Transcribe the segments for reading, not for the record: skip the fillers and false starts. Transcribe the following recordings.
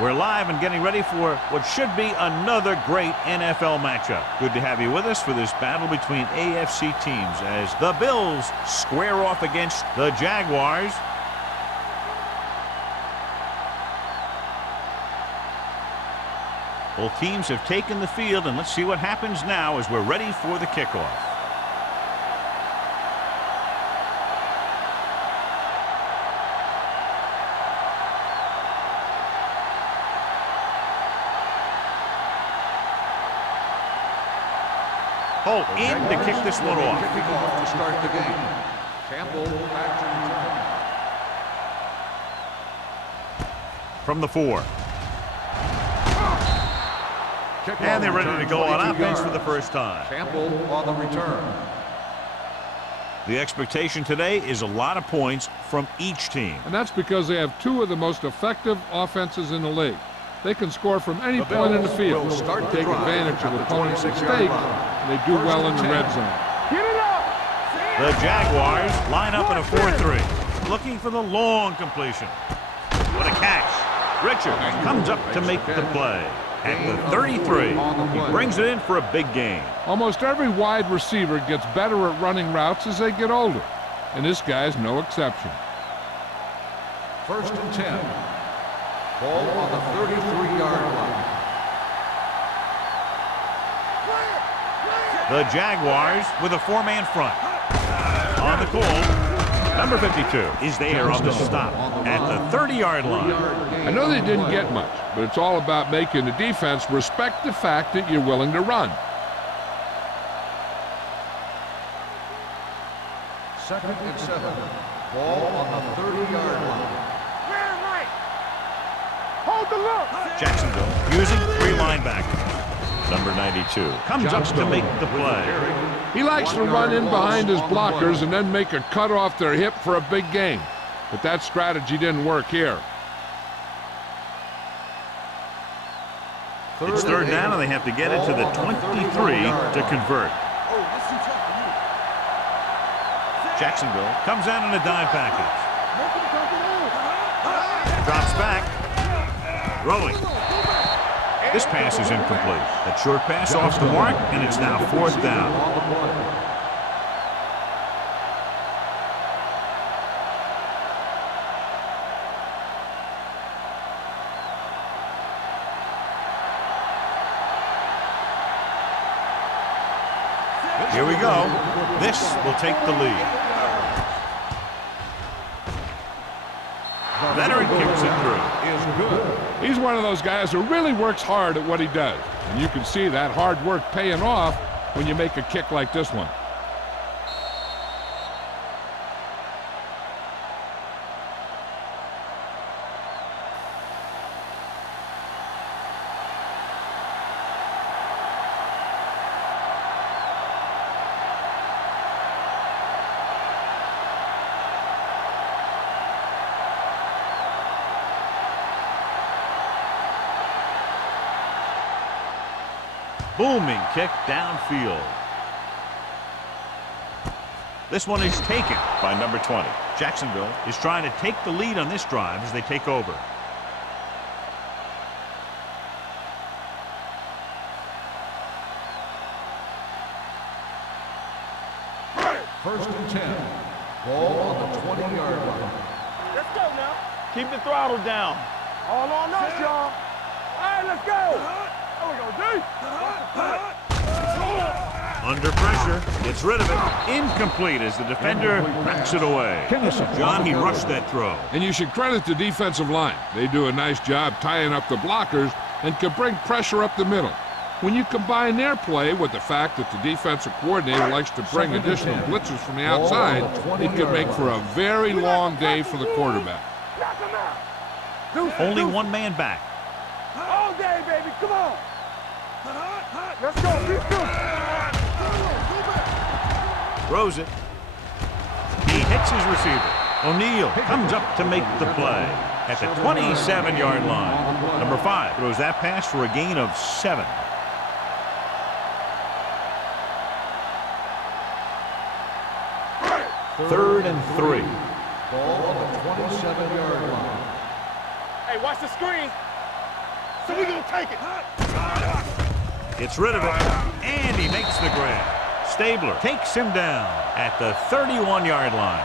We're live and getting ready for what should be another great NFL matchup. Good to have you with us for this battle between AFC teams as the Bills square off against the Jaguars. Both teams have taken the field, and let's see what happens now as we're ready for the kickoff. Holt in to kick this one off. Kicking off to start the game. Campbell back to return. From the 4. And they're ready to go on offense for the first time. Campbell on the return. The expectation today is a lot of points from each team. And that's because they have two of the most effective offenses in the league. They can score from any point in the field, take advantage of opponents' mistakes, and they do well in the red zone. The Jaguars line up in a 4-3, looking for the long completion. What a catch. Richard comes up to make the play. At the 33, he brings it in for a big gain. Almost every wide receiver gets better at running routes as they get older, and this guy's no exception. 1st and 10. Ball on the 33-yard line. The Jaguars with a 4-man front. On the call, number 52 is there on the stop at the 30-yard line. I know they didn't get much, but it's all about making the defense respect the fact that you're willing to run. 2nd and 7. Ball on the 30-yard line. Jacksonville using 3 linebackers. Number 92 comes up to make the play. He likes to run in behind his blockers and then make a cut off their hip for a big gain. But that strategy didn't work here. It's 3rd down, and they have to get it to the 23 to convert. Jacksonville comes out in a dime package. Drops back. Rolling. This pass is incomplete. That short pass off the mark, and it's now 4th down. Here we go. This will take the lead. Veteran kicks it through. He's one of those guys who really works hard at what he does. And you can see that hard work paying off when you make a kick like this one. Booming kick downfield. This one is taken by number 20. Jacksonville is trying to take the lead on this drive as they take over. First and 10. Ball on the 20-yard line. Let's go now. Keep the throttle down. All on us, y'all. All right, let's go. There we go, D. Under pressure, gets rid of it. Incomplete as the defender backs it away. John, he rushed that throw. And you should credit the defensive line. They do a nice job tying up the blockers and can bring pressure up the middle. When you combine their play with the fact that the defensive coordinator likes to bring additional blitzes from the outside, it can make for a very long day for the quarterback. Only 1 man back. All day, baby. Come on. Let's go. Throws it. He hits his receiver. O'Neal comes up to make the play at the 27-yard line. Number 5 throws that pass for a gain of 7. Third and 3. Ball on the 27-yard line. Hey, watch the screen. So we gonna take it. Gets rid of it, and he makes the grab. Stabler takes him down at the 31-yard line.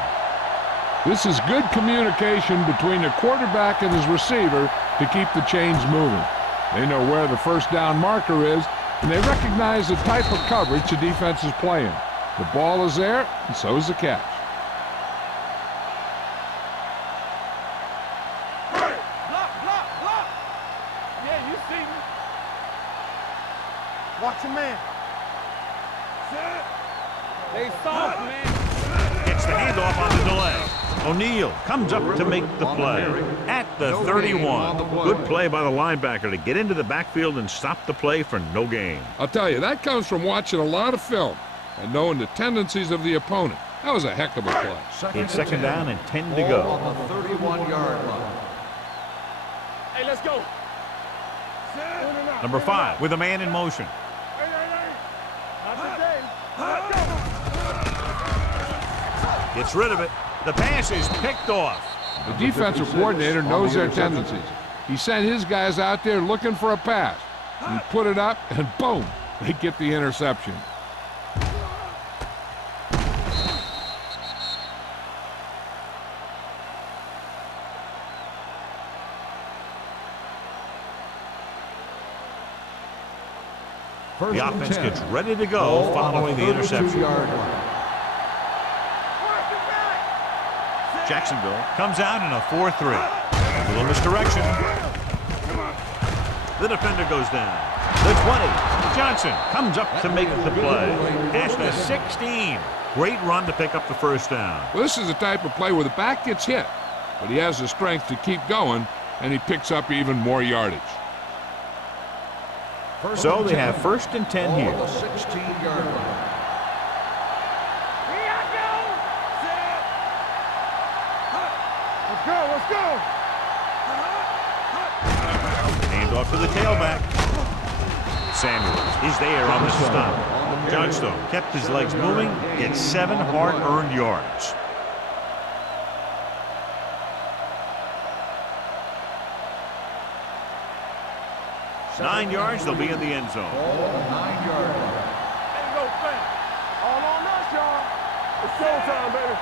This is good communication between the quarterback and his receiver to keep the chains moving. They know where the first down marker is, and they recognize the type of coverage the defense is playing. The ball is there, and so is the catch. Block, block, block. Yeah, you see me. Watch your man. They soft, man. Gets the handoff on the delay. O'Neal comes up to make the play at the 31. Good play by the linebacker to get into the backfield and stop the play for no gain. I'll tell you, that comes from watching a lot of film and knowing the tendencies of the opponent. That was a heck of a play. It's second down and 10 to go. On the 31-yard line. Hey, let's go. Number 5 with a man in motion. Not today. Let's go. Gets rid of it. The pass is picked off. The defensive coordinator knows their tendencies. He sent his guys out there looking for a pass. He put it up, and boom, they get the interception. The offense gets ready to go following the interception. Jacksonville comes out in a 4-3. A little misdirection. The defender goes down. The 20. Johnson comes up to make the play. At the 16. Great run to pick up the first down. Well, this is the type of play where the back gets hit, but he has the strength to keep going, and he picks up even more yardage. So they have first and 10 here. On the 16-yard line. Let's go. Hand off to the tailback. Samuels is there on the stop. Johnstone kept his legs moving, gets 7 hard-earned yards. Nine yards, they'll be in the end zone. 9-yard line. There you go, fam. All on us, y'all. It's showtime, baby.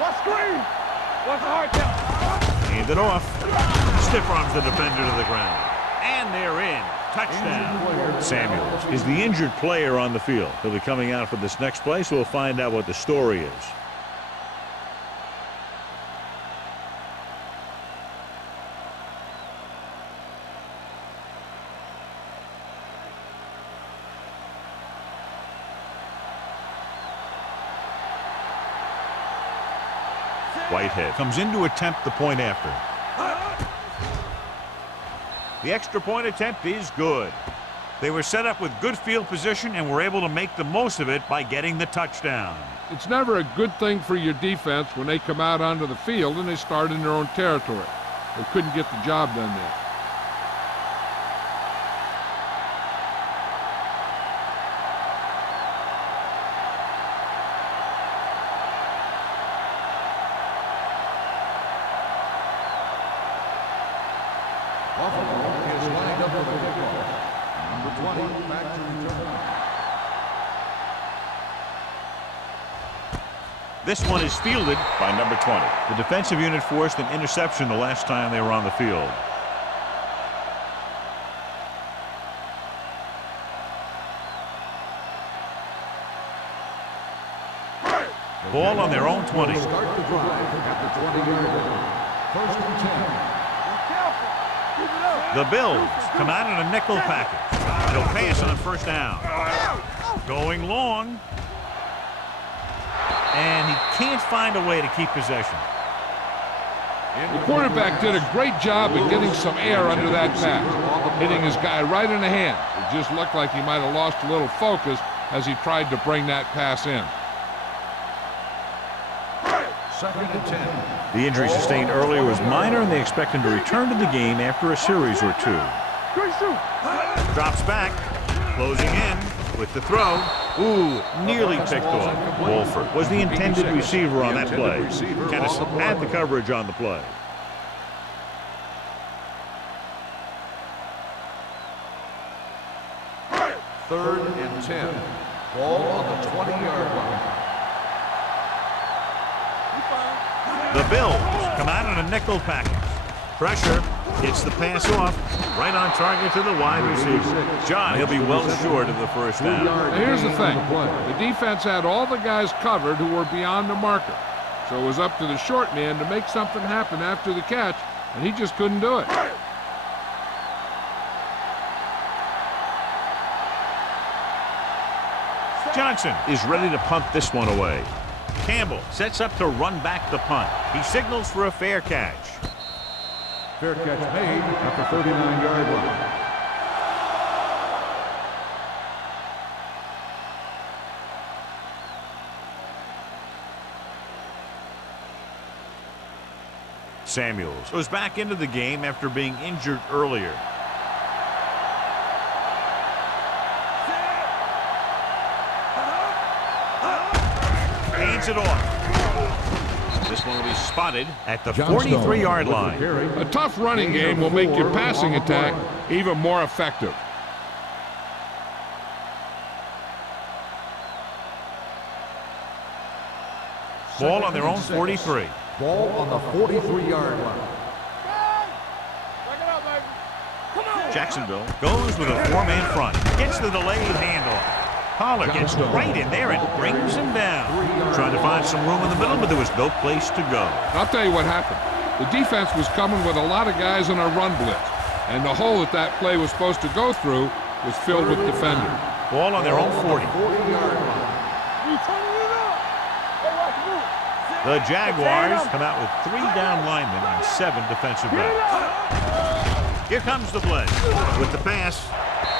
Watch screen. Watch the hard count. Hand it off. Stiff arms the defender to the ground. And they're in. Touchdown. Samuels is the injured player on the field. He'll be coming out for this next play, so we'll find out what the story is. Whitehead comes in to attempt the point after. The extra point attempt is good. They were set up with good field position and were able to make the most of it by getting the touchdown. It's never a good thing for your defense when they come out onto the field and they start in their own territory. They couldn't get the job done there. Buffalo is lined up with a kickoff. Number 20, back to return. This one is fielded by number 20. The defensive unit forced an interception the last time they were on the field. Ball on their own 20. Start the drive at the 20-yard line. First and 10. The Bills come out in a nickel package. They'll pass on first down. Going long. And he can't find a way to keep possession. The quarterback did a great job of getting some air under that pass, hitting his guy right in the hand. It just looked like he might have lost a little focus as he tried to bring that pass in. Second and 10. The injury sustained earlier was minor, and they expect him to return to the game after a series or two. Drops back, closing in with the throw. Ooh, nearly picked off. Wolford was the intended receiver on that play. Kennison had the coverage on the play. 3rd and 10. Ball on the 20-yard line. The Bills come out in a nickel package. Pressure, gets the pass off, right on target to the wide receiver. John, he'll be well short of the first down. Now here's the thing. The defense had all the guys covered who were beyond the marker. So it was up to the short man to make something happen after the catch, and he just couldn't do it. Johnson is ready to punt this one away. Campbell sets up to run back the punt. He signals for a fair catch. Fair catch made at the 39-yard line. Samuels goes back into the game after being injured earlier. Hands it off. This one will be spotted at the 43-yard line. A tough running game will make your passing attack even more effective. Ball on their own 43. Ball on the 43-yard line. Jacksonville goes with a four-man front. Gets the delayed handoff. Pollard gets right in there and brings him down. Trying to find some room in the middle, but there was no place to go. I'll tell you what happened. The defense was coming with a lot of guys in a run blitz, and the hole that play was supposed to go through was filled with defenders. Ball on their own 40. The Jaguars come out with 3 down linemen and 7 defensive backs. Here comes the play. With the pass,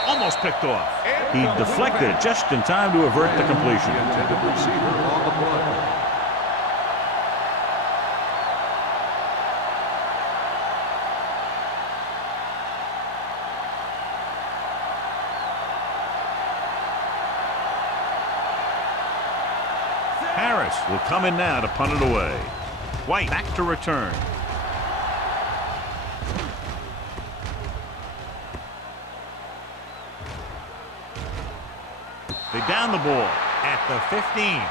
almost picked off. He deflected it just in time to avert the completion. Intended receiver on the play. Harris will come in now to punt it away. White back to return. They down the ball at the 15.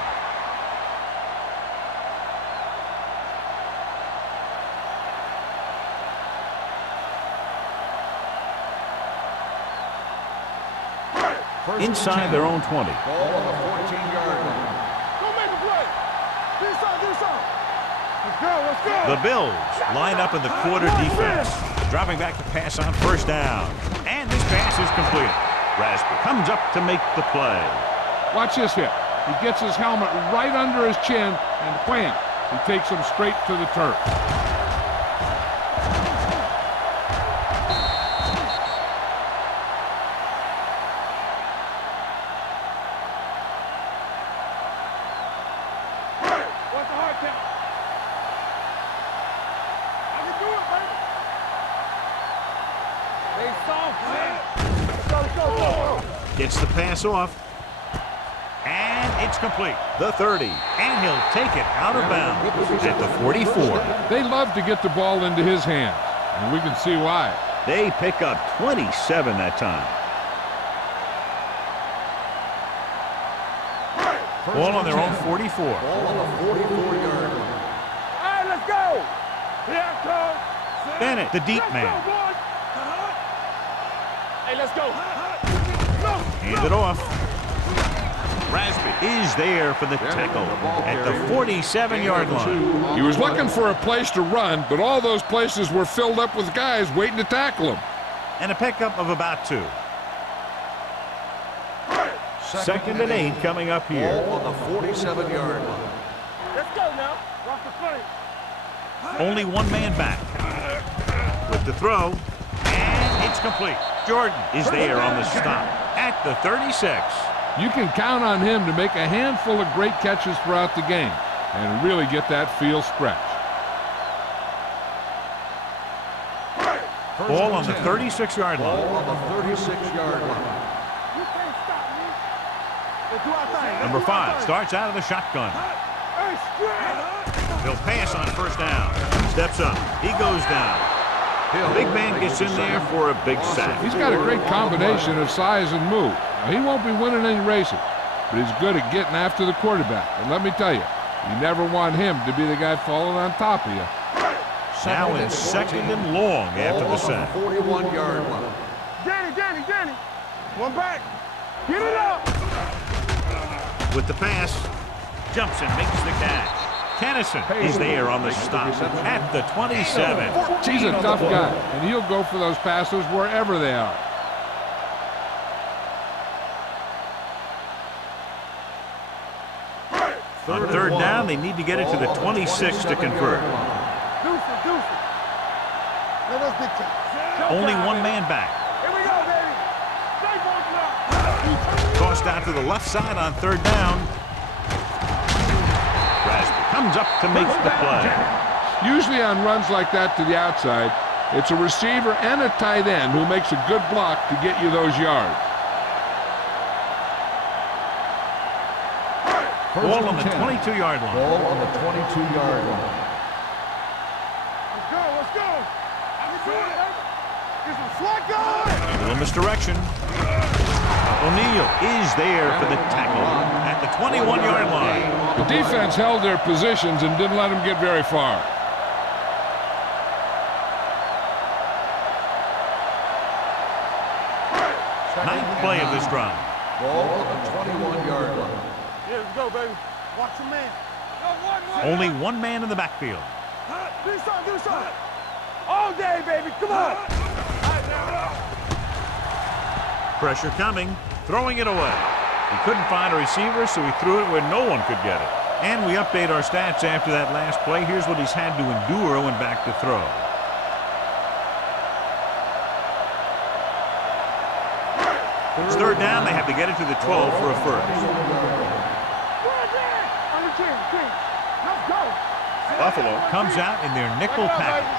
Inside their own 20. Ball on the 14-yard line. Go make a play. Do something. Let's go. The Bills line up in the quarter defense. Dropping back to pass on first down. And this pass is completed. Raspberry comes up to make the play. Watch this hit. He gets his helmet right under his chin, and wham, he takes him straight to the turf. What's the hard count? I can do it, baby. They soft, man. Go. Gets the pass off. And it's complete. The 30. And he'll take it out of bounds at the 44. They love to get the ball into his hands, and we can see why. They pick up 27 that time. Ball on their own 44. Ball on the 44-yard line. All right, let's go. Here it comes. Bennett, the deep man. Hey, let's go. Hand it off. Raspberry is there for the tackle at the 47-yard line. He was looking for a place to run, but all those places were filled up with guys waiting to tackle him. And a pickup of about 2. Second and 8 coming up here. Ball on the 47-yard line. Let's go now. Rock the play. Only one man back. With the throw. And it's complete. Jordan is there on the stop at the 36. You can count on him to make a handful of great catches throughout the game and really get that field stretch. Ball on the 36-yard line. Ball on the 36-yard line. You can't stop me. Let's do our thing. Number 5 starts out of the shotgun. Hey, straight. He'll pass on first down. Steps up. He goes down. The big man gets in there for a big sack. He's got a great combination of size and move. Now, he won't be winning any races, but he's good at getting after the quarterback. And let me tell you, you never want him to be the guy falling on top of you. Now in second and long after the sack. 41-yard line. Danny. One back. Get it up. With the pass, jumps and makes the catch. Tennyson is there on the stop at the 27. He's a tough guy, and he'll go for those passes wherever they are. On third down, they need to get it to the 26 to convert. Only one man back. Here we go, baby. Tossed out to the left side on third down. Rasby comes up to make the play. Usually on runs like that to the outside, it's a receiver and a tight end who makes a good block to get you those yards. Ball on the 22-yard line. Ball on the 22-yard line. Let's go. Get some slack going. A little misdirection. O'Neal is there for the tackle at the 21-yard line. The defense held their positions and didn't let them get very far. Ninth play of this drive. Ball on the 21-yard line. Yeah, let's go, baby. Watch your man. Only one man in the backfield. Do something. All day, baby. Come on. Pressure coming, throwing it away. He couldn't find a receiver, so he threw it where no one could get it. And we update our stats after that last play. Here's what he's had to endure when back to throw. It's third down. They have to get it to the 12 for a first. Buffalo comes out in their nickel package.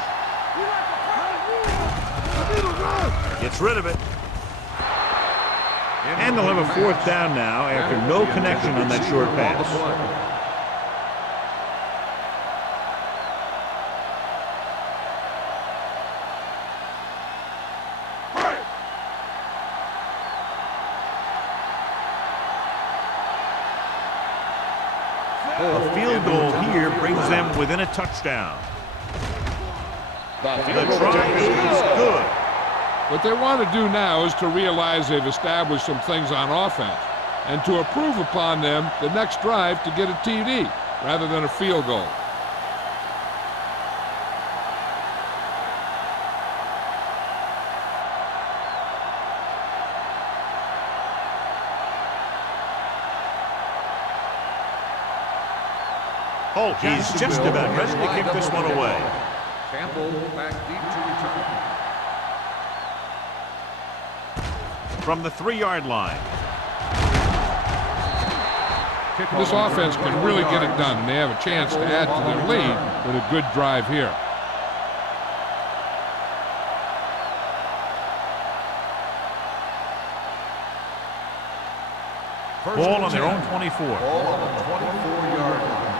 Gets rid of it. And they'll have a fourth down now after no connection on that short pass. A field goal here brings them within a touchdown. The try is good. What they want to do now is to realize they've established some things on offense and to improve upon them the next drive to get a TD rather than a field goal. Holt is just about ready to kick this one away. Campbell back deep to return. From the 3-yard line. This offense can really get it done, and they have a chance to add to their lead with a good drive here. Ball on their own 24. Ball on the 24-yard line.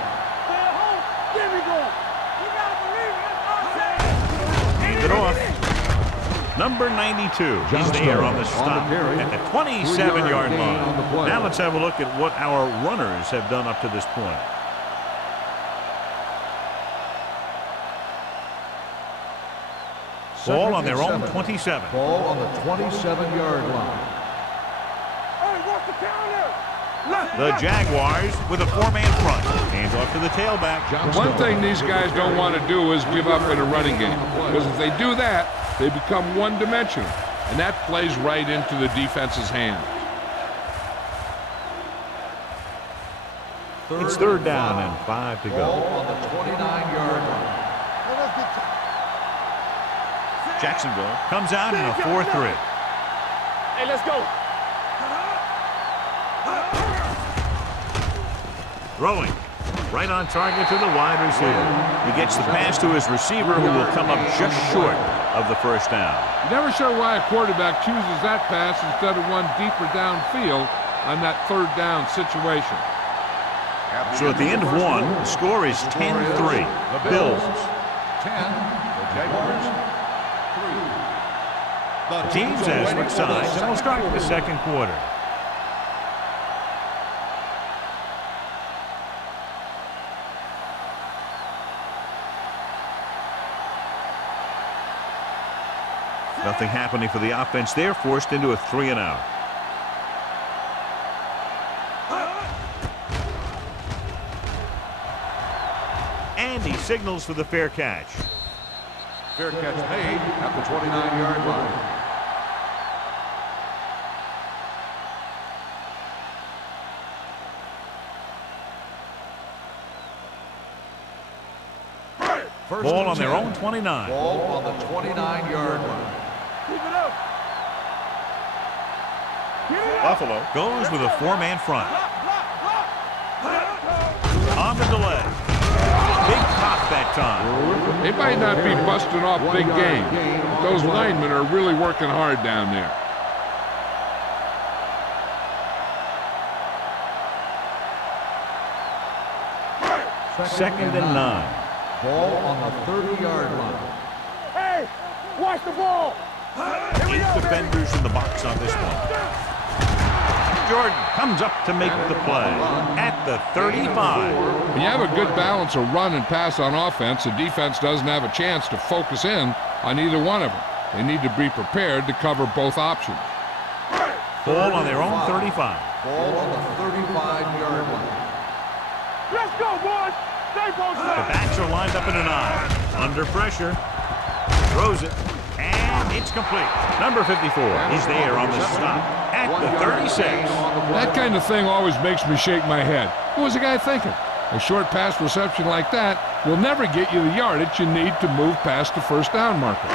Hand it off. Number 92. He's there on the stop at the 27-yard line. Now let's have a look at what our runners have done up to this point. Ball on their own 27. Ball on the 27-yard line. The Jaguars with a 4-man front. Hands off to the tailback. One thing these guys don't want to do is give up in a running game, because if they do that, they become one-dimensional, and that plays right into the defense's hands. It's third down and 5 to go. Ball on the 29-yard line. Jacksonville comes out in a 4-3. Hey, let's go. Throwing right on target to the wide receiver. He gets the pass to his receiver, who will come up just short of the first down. You're never sure why a quarterback chooses that pass instead of one deeper downfield on that third down situation. So at the end of one, the score is 10-3. The Bills 10, the Jaguars Teams have switched sides, and we'll start the second quarter. Nothing happening for the offense. They're forced into a 3-and-out. And he signals for the fair catch. Fair catch made at the 29-yard line. Ball on their own 29. Ball on the 29-yard line. Keep it up. Buffalo goes with a 4-man front. On the delay. Big pop that time. They might not be busting off big game, but those linemen are really working hard down there. Second and 9. Ball on the 30-yard line. Hey, watch the ball. Eight defenders in the box on this one. Jordan comes up to make the play at the 35. When you have a good balance of run and pass on offense, the defense doesn't have a chance to focus in on either one of them. They need to be prepared to cover both options. Ball on their own 35. Ball on the 35-yard line. Let's go, boys. Stay The posted. backs are lined up in an I. Under pressure. Throws it. And it's complete. Number 54 is there on the stop at the 36. That kind of thing always makes me shake my head. What was the guy thinking? A short pass reception like that will never get you the yardage you need to move past the first down marker.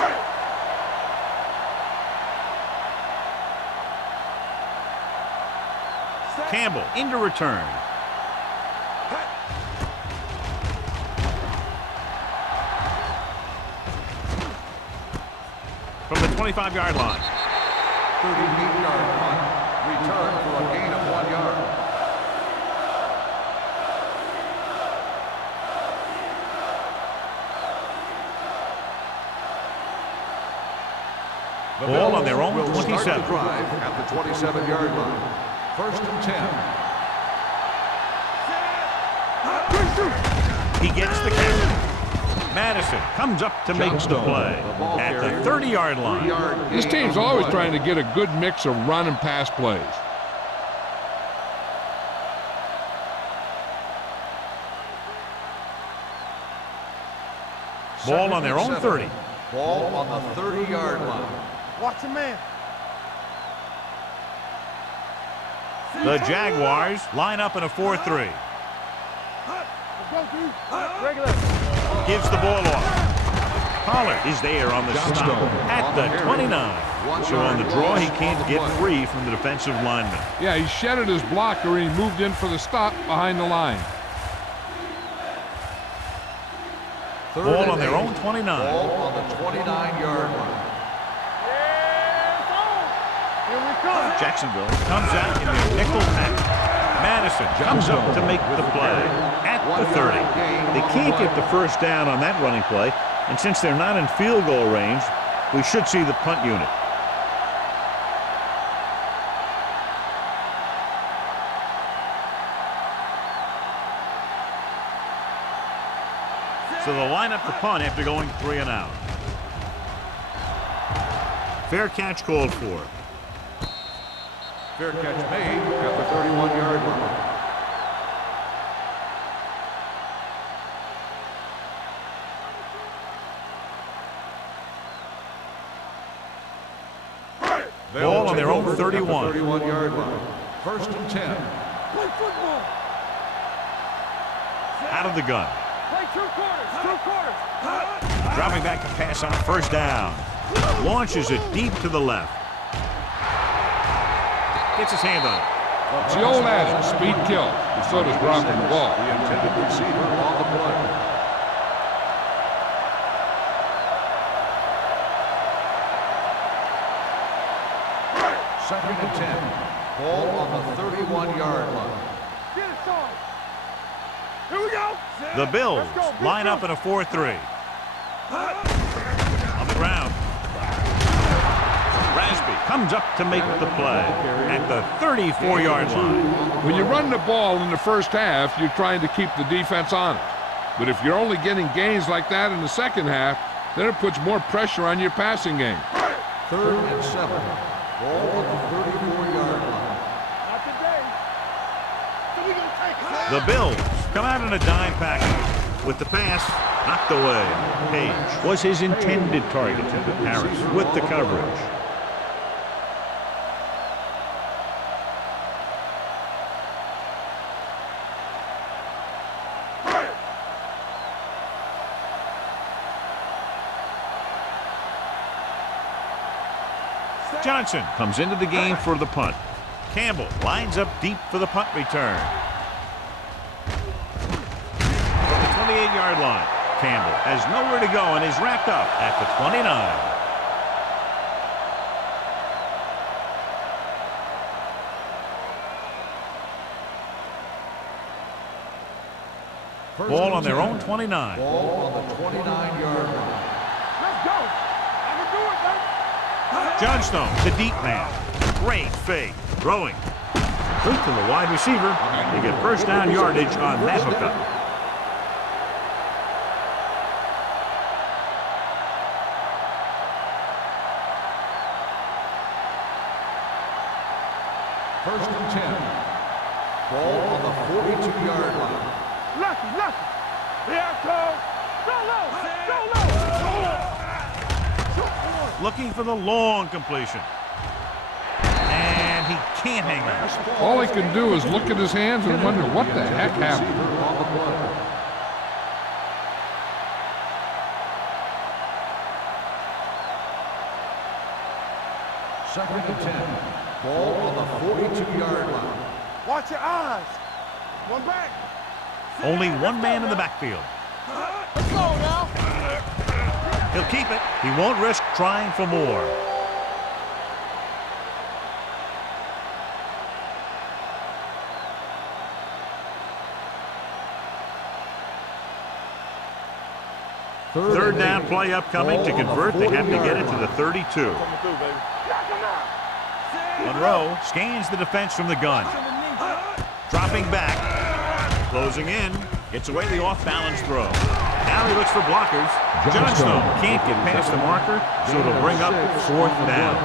Campbell into return. From the 25-yard line. 38-yard punt. Return for a gain of 1 yard. Ball on their own Will start 27. the drive at the 27-yard line. First and 10. He gets the catch. Madison comes up to make the play at the 30-yard line. This team's always trying to get a good mix of run and pass plays. Ball on their own 30. Ball on the 30-yard line. Watch your man. The Jaguars line up in a 4-3. Regular. Gives the ball off. Pollard is there on the stop at the 29. So on the draw, he can't get free from the defensive lineman. Yeah, he shedded his blocker and he moved in for the stop behind the line. Ball on their own 29. Ball on the 29-yard line. Here we come. Jacksonville comes out in their nickel pack. Madison comes up to make the play at the 30. They can't get the first down on that running play, and since they're not in field goal range, we should see the punt unit. So they'll line up the punt after going 3-and-out. Fair catch called for. Fair catch made at the 31-yard line. Ball on their own 31. 31-yard line. First and 10. Play football. Out of the gun. Play 2 quarters. 2 quarters. Dropping back to pass on first down. Launches it deep to the left. Gets his hand on it. It's the old adage, speed kills, and so does dropping the ball. The intended receiver on the play. Second and 10. Ball on the 31-yard line. Get it started. Here we go. The Bills line up in a 4-3. On the ground. comes up to make the play at the 34-yard line. When you run the ball in the first half, you're trying to keep the defense honest. But if you're only getting gains like that in the second half, then it puts more pressure on your passing game. 3rd and 7. Ball on the 34-yard line. Not today. So we gonna take it. The Bills come out in a dime package with the pass knocked away. Page was his intended target, but Harris with the coverage. Johnson comes into the game for the punt. Campbell lines up deep for the punt return. From the 28-yard line, Campbell has nowhere to go and is wrapped up at the 29. Ball on their own 29. Ball on the 29-yard line. Let's go. I'm gonna do it, baby. Johnstone, the deep man. Great fake. Throwing. Quick to the wide receiver. They get first down yardage on that hookup. First and 10. Ball on the 42-yard line. Lucky. Here I come. Go low. Looking for the long completion. And he can't hang on. All he can do is look at his hands and wonder what the heck happened. On the play. Second and 10. Ball on the 42-yard line. Watch your eyes. One back. Only one man in the backfield. Let's go now. He'll keep it. He won't risk trying for more. Third down play upcoming. To convert, they have to get it to the 32. Coming through, baby. Knock him out. Monroe scans the defense from the gun. Dropping back. Closing in. Gets away the off-balance throw. Now he looks for blockers. Johnstone can't get past the marker, so it'll bring up 4th down.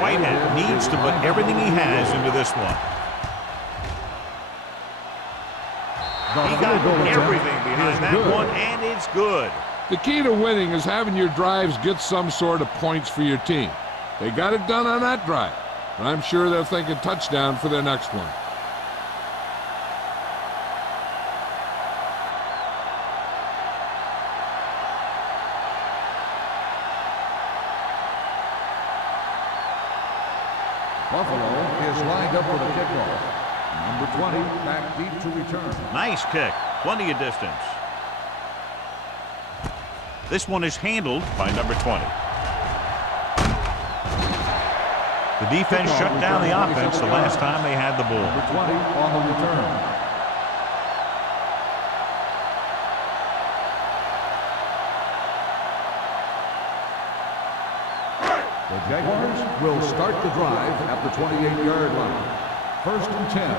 Whitehead needs to put everything he has into this one. He got everything behind that one, and it's good. The key to winning is having your drives get some sort of points for your team. They got it done on that drive, and I'm sure they're thinking touchdown for their next one. Buffalo is lined up for the kickoff. Number 20 back deep to return. Nice kick. Plenty of distance. This one is handled by number 20. The defense shut down the offense the last time they had the ball. Number 20 on the return. The Jaguars will start the drive at the 28-yard line. First and 10.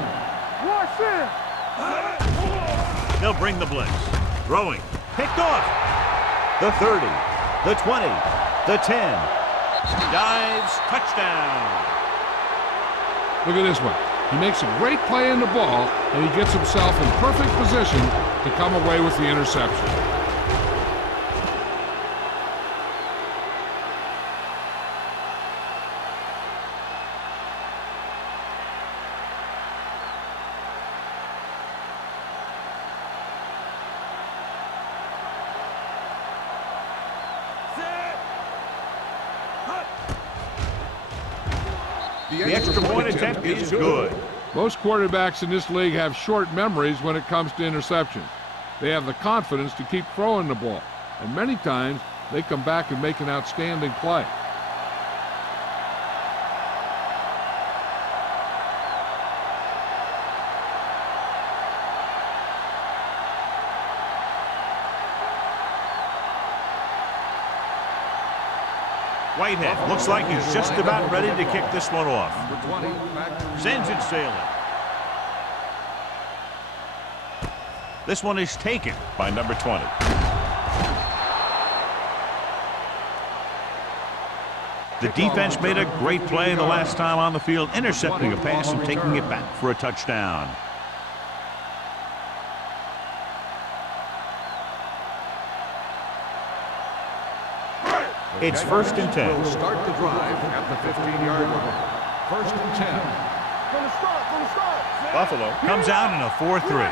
Watch this. They'll bring the blitz. Throwing. Picked off. The 30. The 20. The 10. Dives. Touchdown. Look at this one. He makes a great play in the ball, and he gets himself in perfect position to come away with the interception. The extra point attempt is good. Most quarterbacks in this league have short memories when it comes to interceptions. They have the confidence to keep throwing the ball, and many times they come back and make an outstanding play. Whitehead looks like he's just about ready to kick this one off. Number 20, back to Sends it sailing. This one is taken by number 20. The defense made a great play the last time on the field, intercepting a pass and taking it back for a touchdown. It's 1st and 10. will start the drive at the 15-yard line. 1st and 10. From the start. Buffalo comes out in a 4-3.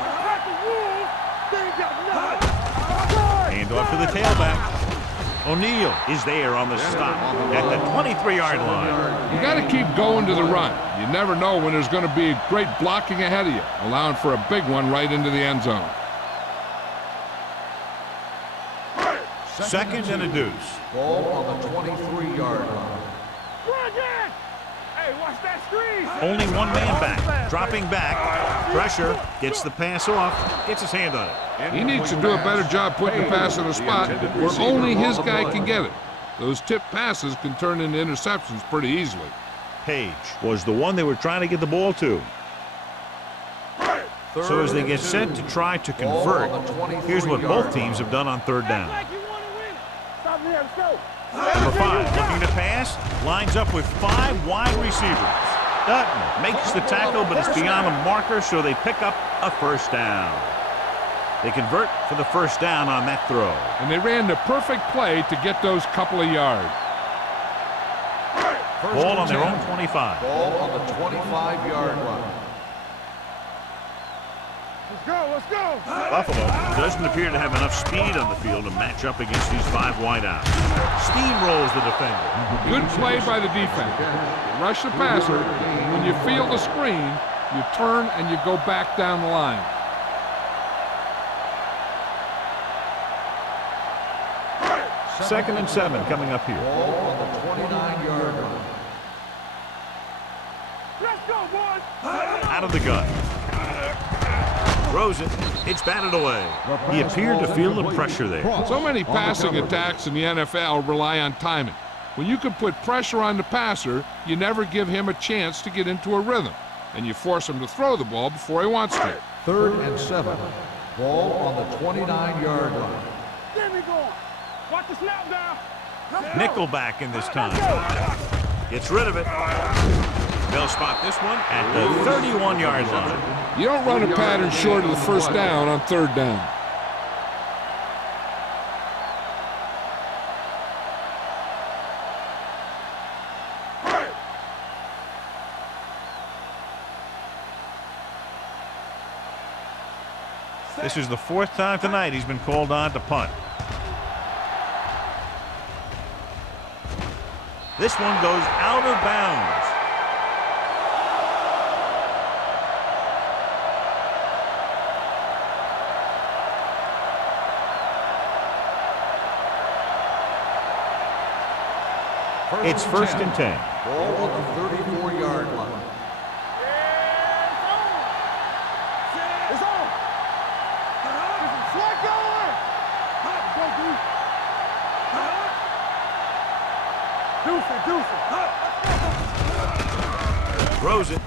Hand off to the tailback. O'Neal is there on the stop at the 23-yard line. You got to keep going to the run. You never know when there's going to be great blocking ahead of you, allowing for a big one right into the end zone. 2nd and a deuce. Ball on the 23-yard line. Hey, watch that screen. Only one man back. Dropping back. Pressure. Gets the pass off. Gets his hand on it. He needs to do a better job putting the pass in a spot where only his guy can get it. Those tip passes can turn into interceptions pretty easily. Page was the one they were trying to get the ball to. So as they get set to try to convert, here's what both teams have done on 3rd down. Number 5 looking to pass, lines up with 5 wide receivers. Dutton makes the tackle, but it's beyond the marker, so they pick up a 1st down. They convert for the 1st down on that throw. And they ran the perfect play to get those couple of yards. Ball on their own 25. Ball on the 25-yard line. Let's go. Buffalo doesn't appear to have enough speed on the field to match up against these 5 wideouts. Steamrolls the defender. Good play by the defense. You rush the passer. When you feel the screen, you turn and you go back down the line. Second and 7 coming up here. Ball on the 29-yard line. Let's go, boys. Out of the gun. Throws it. It's batted away. He appeared to feel the pressure there. So many passing attacks in the NFL rely on timing. When you can put pressure on the passer, you never give him a chance to get into a rhythm, and you force him to throw the ball before he wants to. 3rd and 7. Ball on the 29-yard line. There we go. Watch the snap down. Nickelback in this time. Gets rid of it. They'll spot this one at the 31-yard line. You don't run a pattern short of the 1st down on 3rd down. This is the 4th time tonight he's been called on to punt. This one goes out of bounds. It's 1st and 10. Ball on the 34-yard line. It's on. Flag going. Throws it.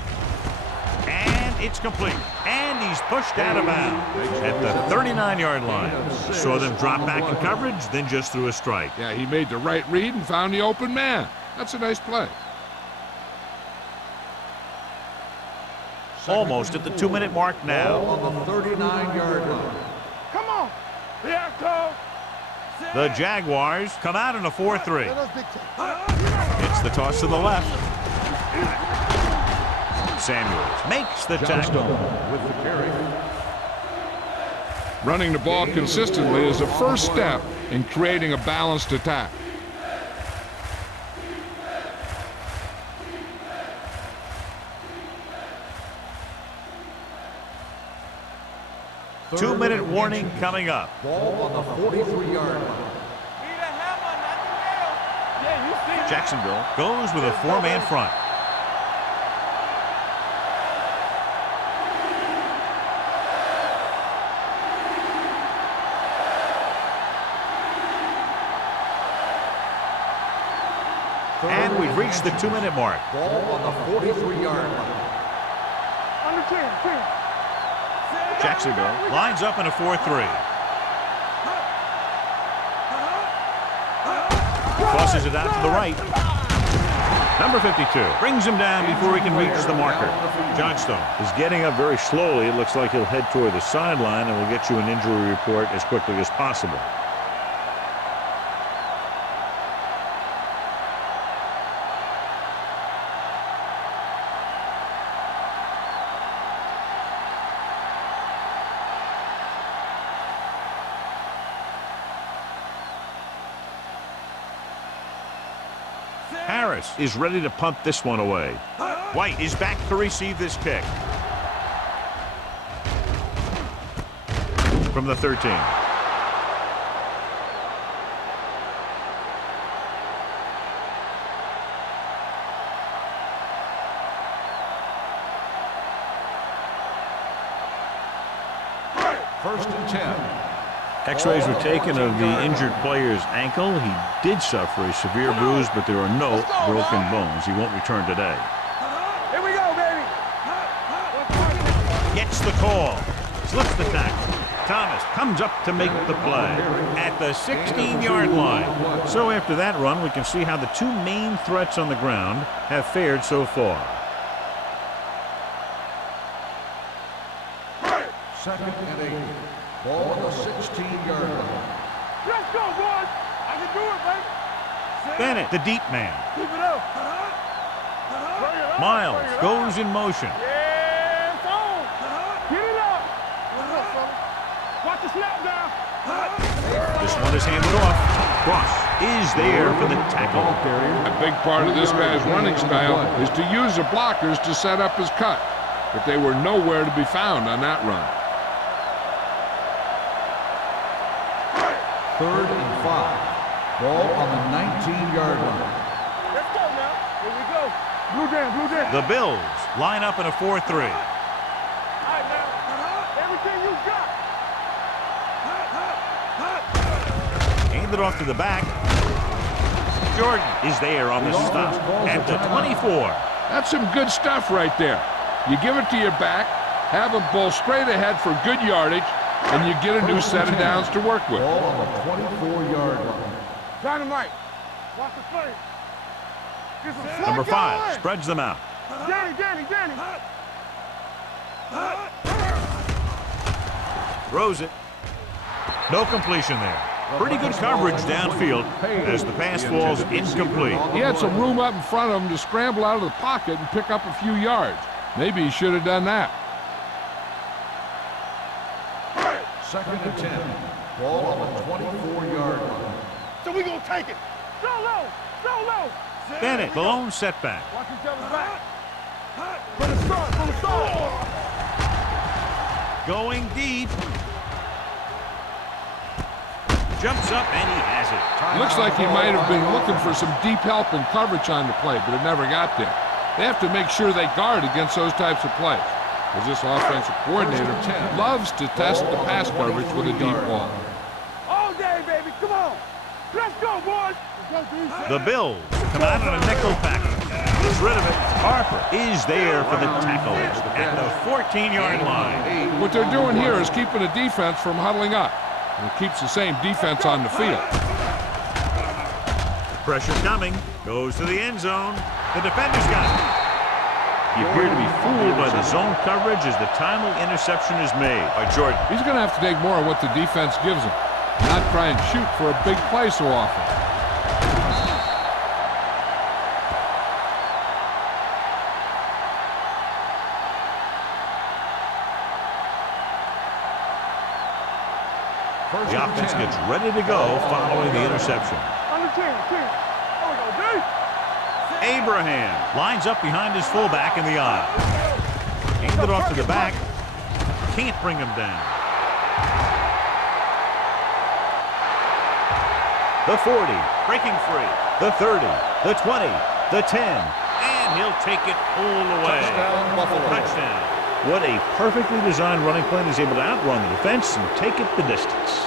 And it's complete. And he's pushed out of bounds at the 39-yard line. Saw them drop back in coverage, then just threw a strike. Yeah, he made the right read and found the open man. That's a nice play. Almost at the 2-minute mark now. Ball on the 39-yard line. Come on. Yeah, Cole. The Jaguars come out in a 4-3. It's the toss to the left. Samuels makes the tackle. With the carry. Running the ball consistently is the first step in creating a balanced attack. Two-minute warning coming up. Ball on the 43-yard line. Jacksonville goes with a 4-man front. And we've reached the 2-minute mark. Ball on the 43-yard line. Under 10, 10. Jacksonville lines up in a 4-3. Crosses it out to the right. Number 52 brings him down before he can reach the marker. Johnstone is getting up very slowly. It looks like he'll head toward the sideline, and we'll get you an injury report as quickly as possible. Harris is ready to punt this one away. White is back to receive this kick. From the 13. First and 10. X-rays were taken of the injured player's ankle. He did suffer a severe bruise, but there are no broken bones. He won't return today. Here we go, baby. Gets the call. Slips the tackle. Thomas comes up to make the play at the 16-yard line. So after that run, we can see how the two main threats on the ground have fared so far. Second and 8. Ball on the 16-yard line. Let's go, boys. I can do it, baby. Bennett, the deep man. Keep it up. Bring it up. Miles Bring it up. goes in motion. Yeah, it's on. Get it up. What's up, fella? Watch the snap down. This one is handed off. Cross is there for the tackle. A big part of this guy's running style is to use the blockers to set up his cut, but they were nowhere to be found on that run. Third and 5. Ball on the 19-yard line. Let's go now. Here we go. Blue down, blue down. The Bills line up in a 4-3. All right, now. Everything you got. Handed off to the back. Jordan is there on the stop at the 24. That's some good stuff right there. You give it to your back, have him bowl straight ahead for good yardage, and you get a new set of downs to work with. Ball on the 24-yard line. Dynamite. Watch the play. Get some slack Number 5 going. spreads them out. Danny, Danny, Danny. Throws it. No completion there. Pretty good coverage downfield as the pass falls incomplete. He had some room up in front of him to scramble out of the pocket and pick up a few yards. Maybe he should have done that. Second and 10. Ball on the 24-yard line. So we gonna take it. Go low, go low. Bennett, the lone setback. Watch each other's back. From the start, from the start. Going deep. Jumps up and he has it. Looks like he might have been looking for some deep help and coverage on the play, but it never got there. They have to make sure they guard against those types of plays, because this offensive coordinator loves to test the pass coverage with a deep ball. All day, baby, come on. Let's go, boys. Let's go, dude. The Bills come out on a nickel package. Gets rid of it. Harper is there for the tackle at the 14-yard line. What they're doing here is keeping the defense from huddling up, and it keeps the same defense on the field. Pressure coming. Goes to the end zone. The defender's got it. He appeared to be fooled by the zone coverage as the timely interception is made by Jordan. He's going to have to take more of what the defense gives him, not try and shoot for a big play so often. The offense gets ready to go following the interception. Under 10, 10. There we go, dude. Abraham lines up behind his fullback in the eye. Handed off to the back. Can't bring him down. The 40, breaking free. The 30, the 20, the 10. And he'll take it all the way. Touchdown, Buffalo. Touchdown. What a perfectly designed running plan. He's able to outrun the defense and take it the distance.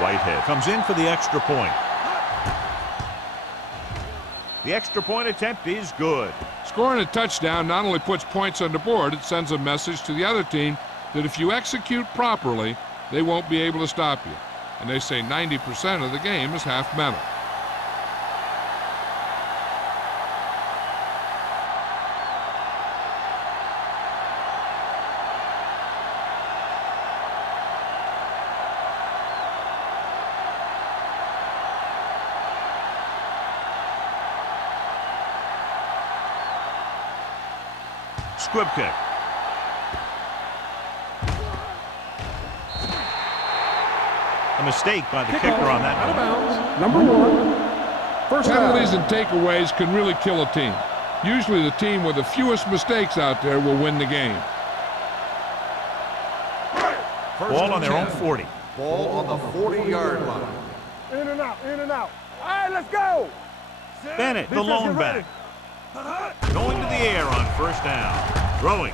Whitehead comes in for the extra point. The extra point attempt is good. Scoring a touchdown not only puts points on the board, it sends a message to the other team that if you execute properly, they won't be able to stop you. And they say 90% of the game is half mental. Squib kick. A mistake by the kicker on that Out of one. bounds. Number 1. First Penalties down. and takeaways can really kill a team. Usually the team with the fewest mistakes out there will win the game. Ball on their own 40. Ball on the 40-yard line. In and out, in and out. All right, let's go. Bennett, the lone back. Going to the air on first down. Throwing.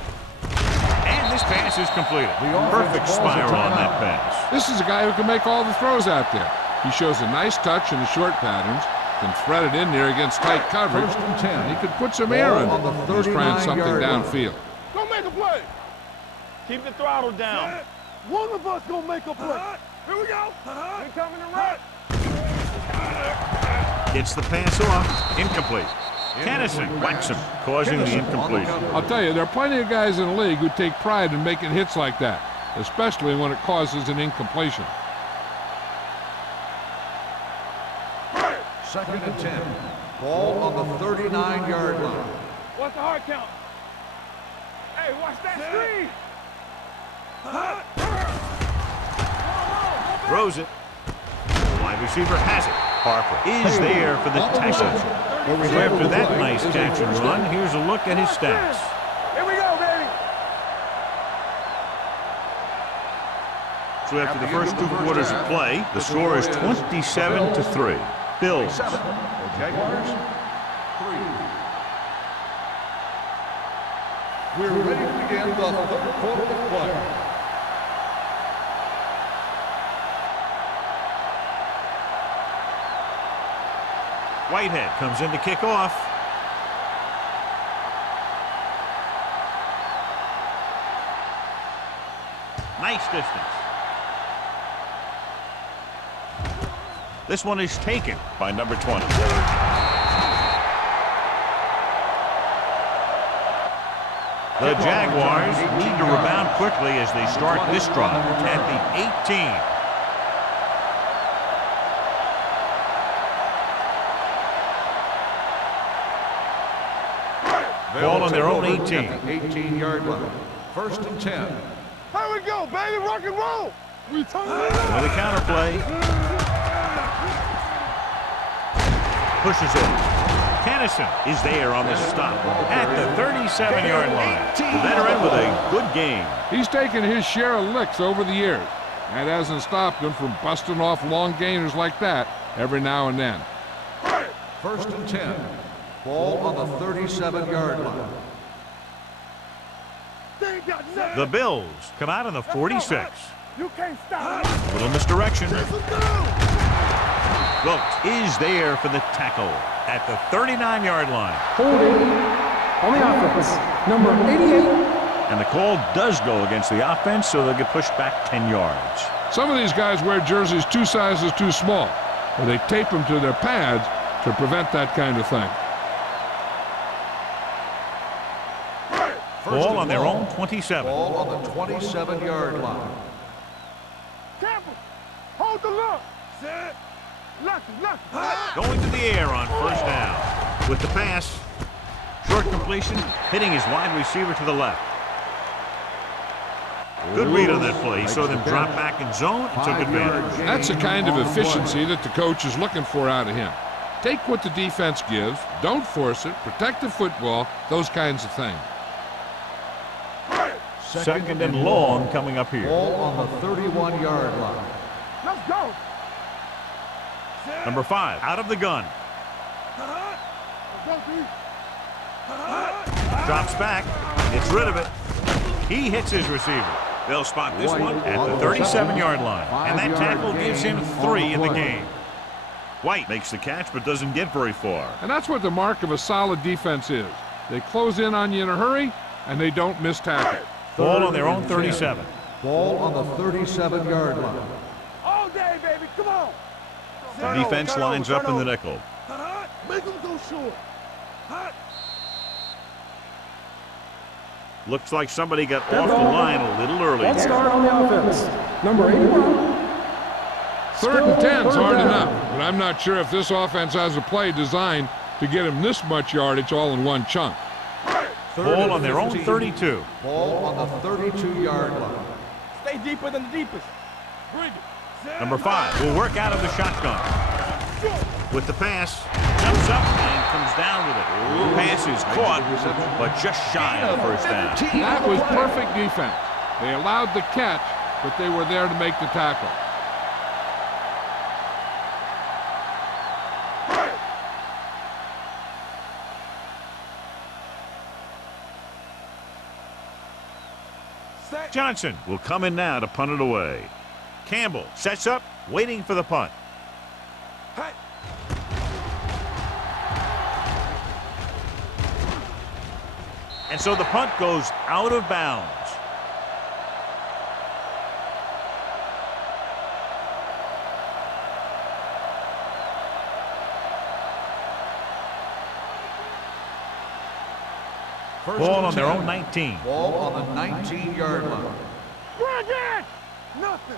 And this pass is completed. Perfect spiral on that pass. This is a guy who can make all the throws out there. He shows a nice touch in the short patterns, can thread it in there against tight coverage, First and 10. and he could put some air in Ball on it. the He's trying something 39-yard line. downfield. Go make a play. Keep the throttle down. One of us gonna make a play. Here we go. They coming to run. Gets the pass off. Incomplete. Kennison whacks him, causing the incompletion. I'll tell you, there are plenty of guys in the league who take pride in making hits like that, especially when it causes an incompletion. Second and 10. Ball on the 39-yard line. What's the hard count? Hey, watch that screen. Throws it. The wide receiver has it. Harper is there for the tackle. So after that nice catch and run, here's a look at his stats. Here we go, baby. So after the first 2 quarters of play, the score is 27-3. Bills. 7. Jaguars, 3. We're ready to begin the third quarter of play. Whitehead comes in to kick off. Nice distance. This one is taken by number 20. The Jaguars need to rebound quickly as they start this drive at the 18. Ball on their own 18. At the 18-yard line. First and 10. Here we go, baby. Rock and roll. We turn it around. With a counterplay. Pushes it. Kennison is there on the stop at the 37-yard line. The veteran with a good game. He's taken his share of licks over the years. That hasn't stopped him from busting off long gainers like that every now and then. First and 10. Ball on the 37-yard line. They ain't got nothing. The Bills come out on the 46. You can't stop me. Little misdirection. Wilkes is there for the tackle at the 39-yard line. Holding on the offense. Number 88. And the call does go against the offense, so they'll get pushed back 10 yards. Some of these guys wear jerseys 2 sizes too small, or they tape them to their pads to prevent that kind of thing. Ball on their own 27. Ball on the 27-yard line. Campbell, hold the look. Set. Left. Going to the air on first down. With the pass, short completion, hitting his wide receiver to the left. Good read on that play. He saw them drop back in zone and took advantage. That's the kind of efficiency that the coach is looking for out of him. Take what the defense gives, don't force it, protect the football, those kinds of things. Second and long coming up here. Ball on the 31-yard line. Let's go. Number 5, out of the gun. Drops back, gets rid of it. He hits his receiver. They'll spot this one at the 37-yard line. And that tackle gives him 3 in the game. White makes the catch but doesn't get very far. And that's what the mark of a solid defense is. They close in on you in a hurry, and they don't miss tackle. Ball on their own 37. Ball on the 37-yard line. All day, baby. Come on. The defense lines up in the nickel. Make them go short. Looks like somebody got off the line a little early. Let's start on the offense. Number 81. 3rd and 10's hard enough, but I'm not sure if this offense has a play designed to get him this much yardage all in one chunk. Ball on their own 32. Ball on the 32-yard line. Stay deeper than the deepest. Bring it. Number 5 will work out of the shotgun. With the pass, jumps up and comes down with it. The pass is caught, but just shy of the first down. That was perfect defense. They allowed the catch, but they were there to make the tackle. Johnson will come in now to punt it away. Campbell sets up, waiting for the punt. And so the punt goes out of bounds. Ball on their own 19. Ball on the 19-yard line. Bring it. Nothing.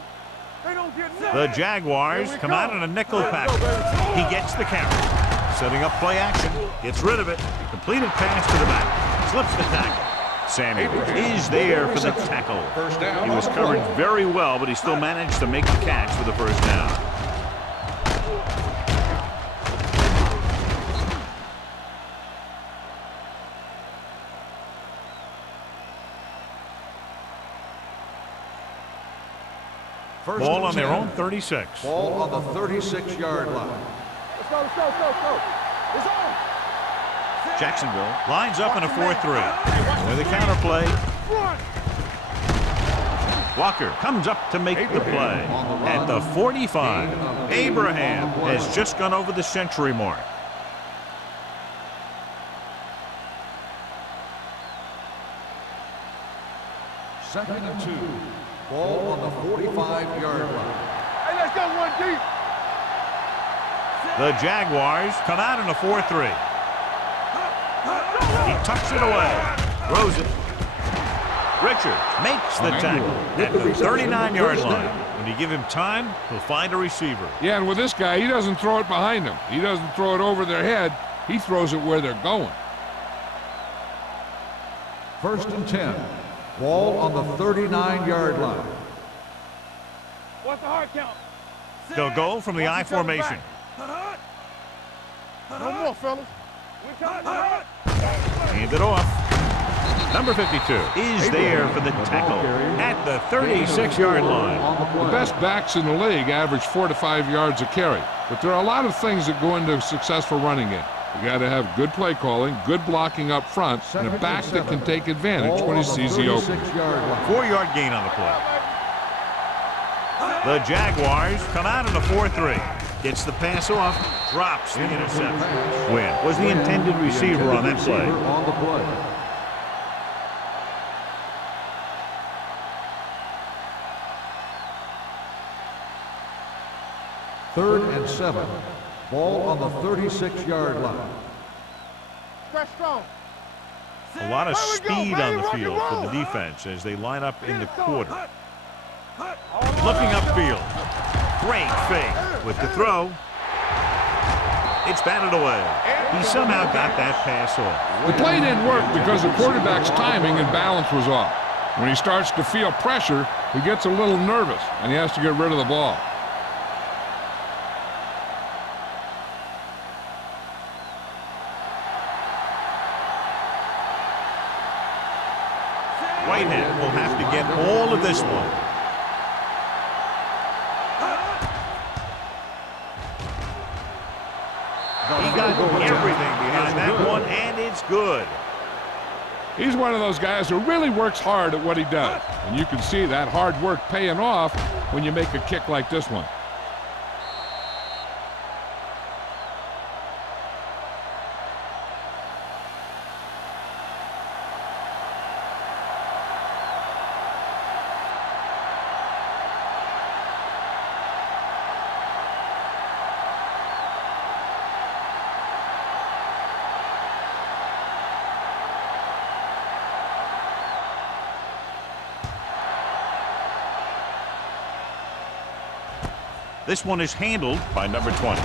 They don't get nothing. The Jaguars come out in a nickel pack. He gets the carry. Setting up play action. Gets rid of it. Completed pass to the back. Slips the tackle. Samuel is there for the tackle. He was covered very well, but he still managed to make the catch for the first down. Ball on their own 36. Ball on the 36-yard line. Let's go, let's go, let's go, let's go. It's on. Jacksonville lines up in a 4-3. With a counterplay. Walker comes up to make the play. At the 45, Abraham has just gone over the century mark. Second and 2. Ball on the 45-yard line. Hey, let's go one deep. The Jaguars come out in a 4-3. He tucks it away. Throws it. Richards makes the tackle at the 39-yard line. When you give him time, he'll find a receiver. Yeah, and with this guy, he doesn't throw it behind them. He doesn't throw it over their head. He throws it where they're going. First and 10. Ball on the 39-yard line. What's the hard count? They'll go from the I formation. No more, fellas. We coming back. Hand it off. Number 52 is there for the tackle at the 36-yard line. The best backs in the league average 4 to 5 yards a carry. But there are a lot of things that go into a successful running game. You got to have good play calling, good blocking up front, and a back that can take advantage when he sees the opening. 4-yard gain on the play. The Jaguars come out in a 4-3. Gets the pass off, drops the interception. Wynn was the intended receiver on that play. Third and 7. Ball on the 36-yard line. Press strong. A lot of speed on the field for the defense as they line up in the quarter. Looking upfield. Great fake with the throw. It's batted away. He somehow got that pass off. The play didn't work because the quarterback's timing and balance was off. When he starts to feel pressure, he gets a little nervous, and he has to get rid of the ball. Whitehead will have to get all of this one. He got everything behind that one, and it's good. He's one of those guys who really works hard at what he does. And you can see that hard work paying off when you make a kick like this one. This one is handled by number 20.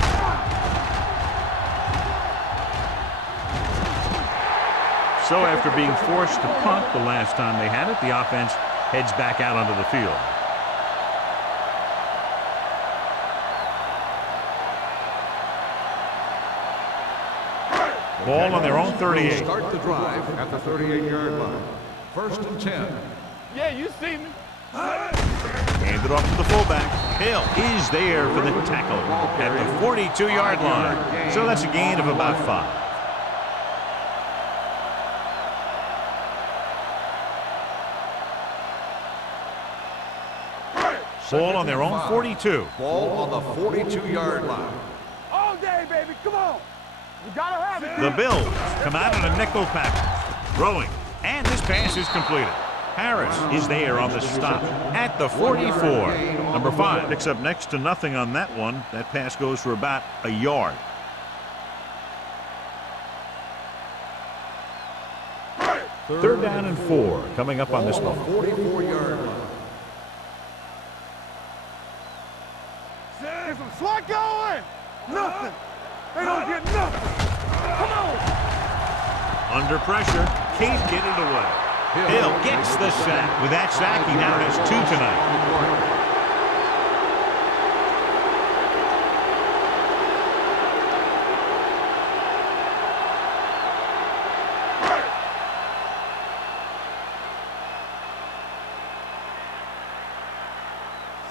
So after being forced to punt the last time they had it, the offense heads back out onto the field. Ball on their own 38. Start the drive at the 38-yard line. 1st and 10. Yeah, you see me. Handed off to the fullback. Hill is there for the tackle at the 42-yard line. So that's a gain of about 5. Ball on their own 42. Ball on the 42-yard line. All day, baby. Come on. You gotta have it. The Bills come out in a nickel package. Throwing. And this pass is completed. Harris is there on the stop at the 44. Number 5 picks up next to nothing on that one. That pass goes for about a yard. Third down and 4 coming up on this one. 44-yard line. There's some SWAT going. Nothing. They don't get nothing. Come on. Under pressure, can't get it away. Hill gets the sack. With that sack, he now has 2 tonight.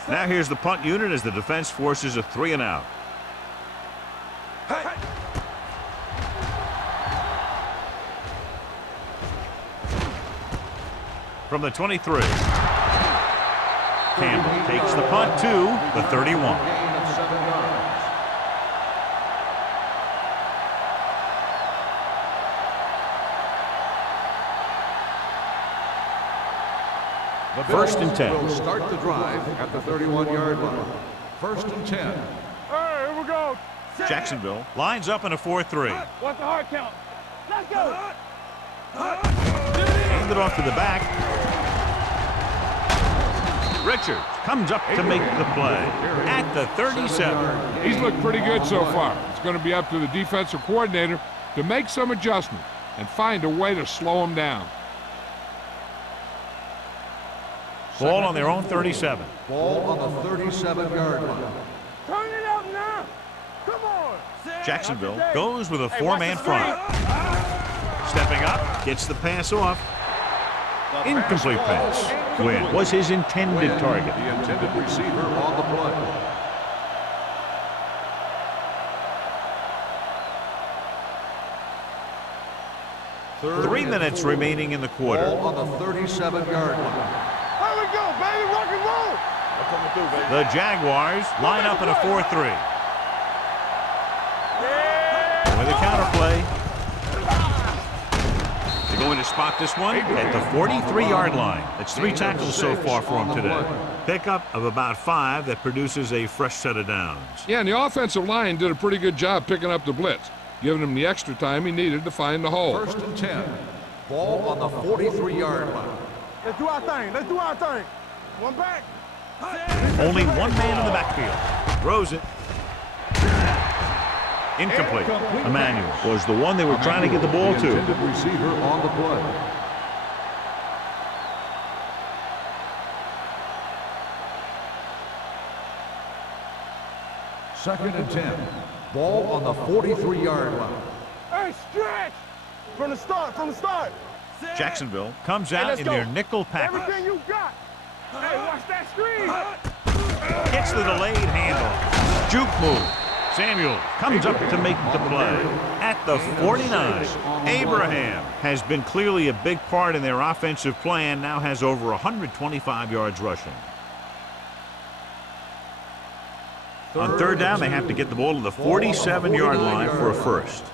Now here's the punt unit as the defense forces a 3 and out. From the 23. Campbell takes the punt to the 31. First and 10. Will start the drive at the 31-yard line. 1st and 10. Hey, here we go. Jacksonville lines up in a 4-3. What's the hard count? Let's go. Handed off to the back. Richards comes up to make the play at the 37. He's looked pretty good so far. It's going to be up to the defensive coordinator to make some adjustment and find a way to slow him down. Ball on their own 37. Ball on the 37-yard line. Turn it out now. Come on. Jacksonville goes with a 4-man front. Stepping up, gets the pass off. Incomplete pass. Wynn was his intended target. The intended receiver on the play. Third 3 minutes remaining in the quarter. Ball on the 37-yard line. Here we go, baby. Rock and roll. I'm coming through, baby. The Jaguars line up in a 4-3. Yeah. With a counterplay. They're going to spot this one at the 43-yard line. That's 3 tackles so far for him today. Pickup of about 5 that produces a fresh set of downs. Yeah, and the offensive line did a pretty good job picking up the blitz, giving him the extra time he needed to find the hole. 1st and 10. Ball on the 43-yard line. Let's do our thing. Let's do our thing. One back. Only 1 man in the backfield. Throws it. Incomplete. Emmanuel was the one they were trying to get the ball to. Intended receiver on the play. Second and 10. Ball on the 43-yard line. Hey, stretch. From the start. From the start. Jacksonville comes out in their nickel package. Everything you got. Hey, watch that screen. Gets the delayed handoff. Juke move. Samuel comes up to make the play at at the 49. Abraham has been clearly a big part in their offensive plan, now has over 125 yards rushing. On third down, they have to get the ball to the 47-yard line for a first.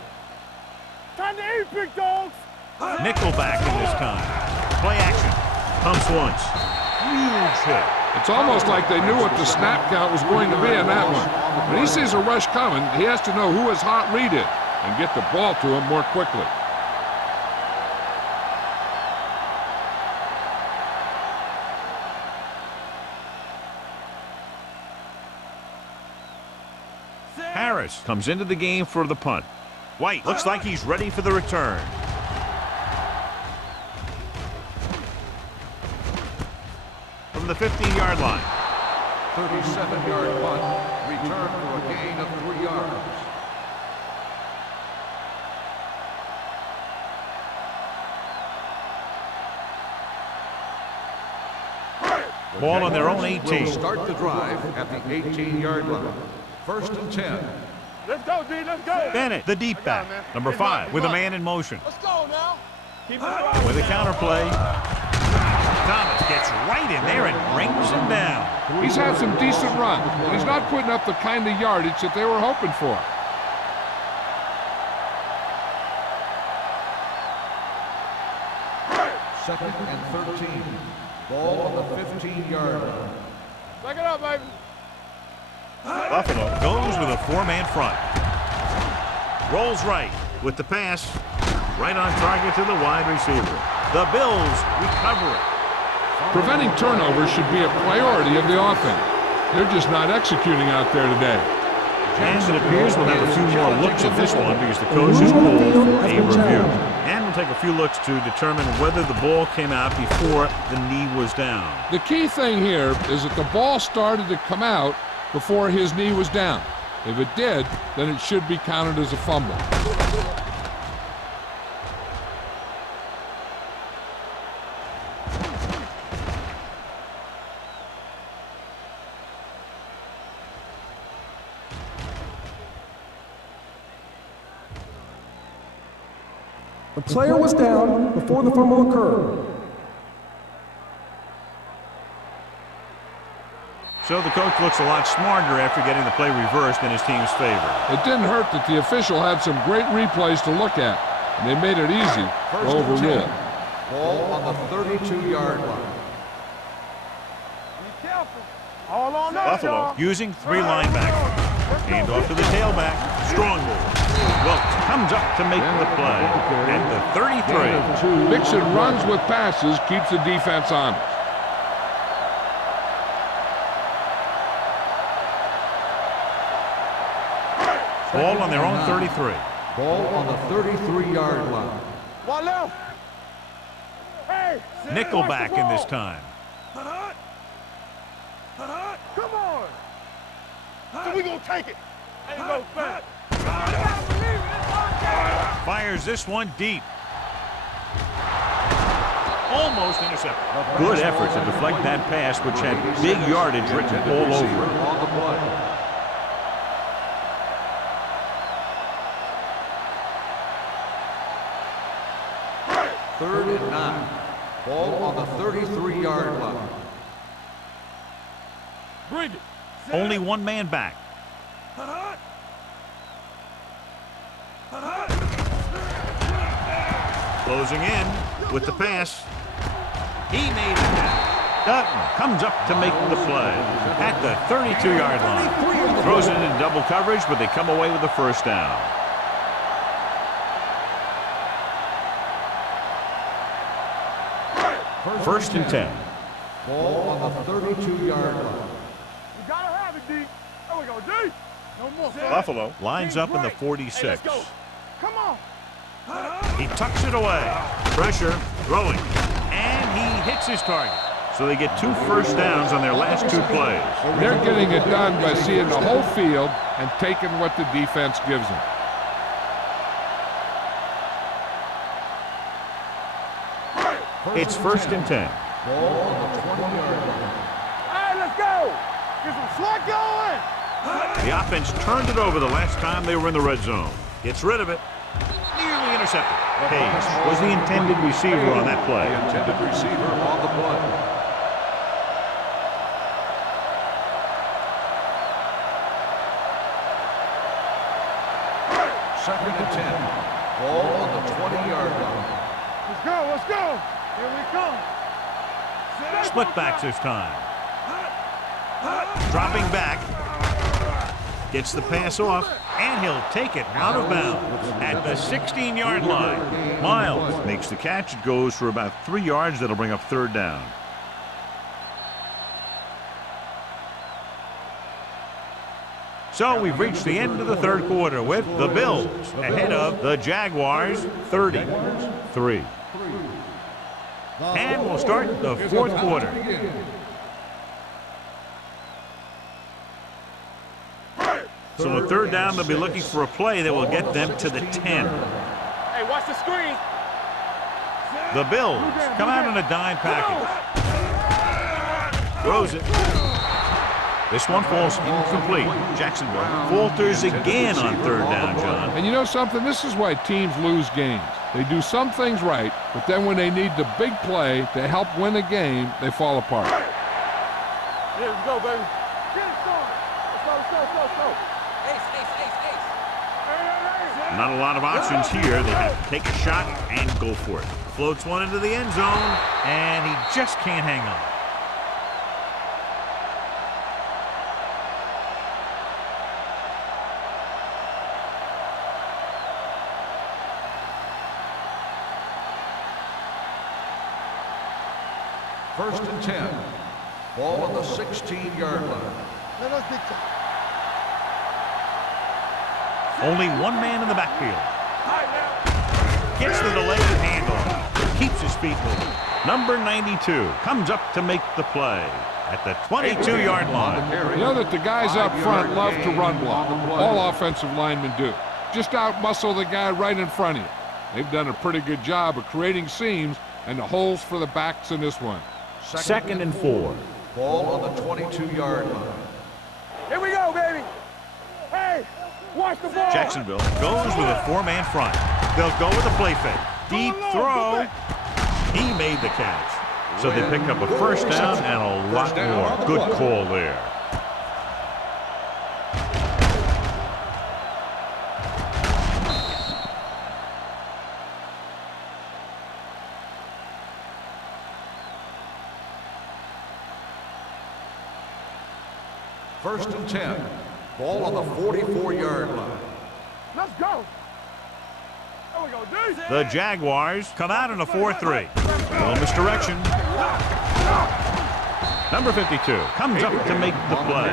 Time to eat, big dogs. Nickelback in this time. Play action. Pumps once. Huge hit. It's almost like they knew what the snap count was going to be in that one. When he sees a rush coming, he has to know who his hot read is and get the ball to him more quickly. Harris comes into the game for the punt. White looks like he's ready for the return. From the 15-yard line. 37-yard punt. Return for a gain of 3 yards. Ball on their own 18. Will start the drive at the 18-yard line. First and 10. Let's go, D. Let's go. Bennett, the deep back. Number 5 with a man in motion. Let's go now. Keep the throttle With a down. counterplay. Thomas gets right in there and brings him down. He's had some decent runs, but he's not putting up the kind of yardage that they were hoping for. Second and 13. Ball on the 15-yard line. Back it up, baby. Buffalo goes with a 4-man front. Rolls right with the pass. Right on target to the wide receiver. The Bills recover it. Preventing turnovers should be a priority of the offense. They're just not executing out there today. And it appears we'll have a few more looks at this one because the coach has called for a review. And we'll take a few looks to determine whether the ball came out before the knee was down. The key thing here is that the ball started to come out before his knee was down. If it did, then it should be counted as a fumble. The player was down before the fumble occurred. So the coach looks a lot smarter after getting the play reversed in his team's favor. It didn't hurt that the official had some great replays to look at, and they made it easy to First and overrule. 10. Ball on the 32-yard line. Be careful. All on us, Buffalo y'all. using 3 linebackers. Hand off to the tailback. Strong move. Wilkes comes up to make the play at the 33. Mixing runs with passes keeps the defense honest. Ball on their own 33. Ball on the 33-yard line. One left. Hey. Nickelback in this time. Come on. So we gonna take it. Ain't no fast. Fires this one deep. Almost intercepted. Good effort to deflect that pass, which had big yardage written all over it. On the play. Third and 9. Ball on the 33-yard line. Bring it. Only 1 man back. Closing in with the pass. He made it down. Dutton comes up to make the play at the 32-yard line. Throws it in double coverage, but they come away with the first down. First and 10. Ball on the 32-yard line. You gotta have it, D. There we go, D. No more. Buffalo lines up in the 46. Hey, let's go. Come on. He tucks it away. Pressure, throwing, and he hits his target. So they get 2 first downs on their last 2 plays. They're getting it done by seeing the whole field and taking what the defense gives them. It's first and 10. Ball on the 20-yard line. Hey, let's go. Get some slack going. The offense turned it over the last time they were in the red zone. Gets rid of it. intercepted. Hayes was the intended receiver on that play. The intended receiver on the play. Second and 10. Ball on the 20-yard line. Let's go, let's go. Here we come. Split backs this time. Dropping back. Gets the pass off, and he'll take it out of bounds at the 16-yard line. Miles makes the catch. It goes for about 3 yards. That'll bring up third down. So we've reached the end of the third quarter with the Bills ahead of the Jaguars 30-3. And we'll start the fourth quarter. So on third down, they'll be looking for a play that will get them to the 10. Hey, watch the screen. The Bills come out in a dime package. Throws it. This one falls incomplete. Jacksonville falters again on third down, John. And you know something? This is why teams lose games. They do some things right, but then when they need the big play to help win a game, they fall apart. Here we go, baby. Get it started. Let's go. Not a lot of options here. They have to take a shot and go for it. Floats one into the end zone, and he just can't hang on. First and 10. Ball on the 16-yard line. Let us be Only one man in the backfield. Gets the delayed handoff. Keeps his feet moving. Number 92 comes up to make the play at the 22-yard line. You know that the guys up front love to run block. All offensive linemen do. Just out-muscle the guy right in front of you. They've done a pretty good job of creating seams and the holes for the backs in this one. Second and 4. Ball on the 22-yard line. Here we go, baby. Hey, watch the ball. Jacksonville goes with a 4-man front. They'll go with a play fake. Deep throw. He made the catch. So they pick up a first down and a lot more. Good call there. First and 10. Ball on the 44-yard line. Let's go. There we go, dude. The Jaguars come out in a 4-3. Little misdirection. Number 52 comes up to make the play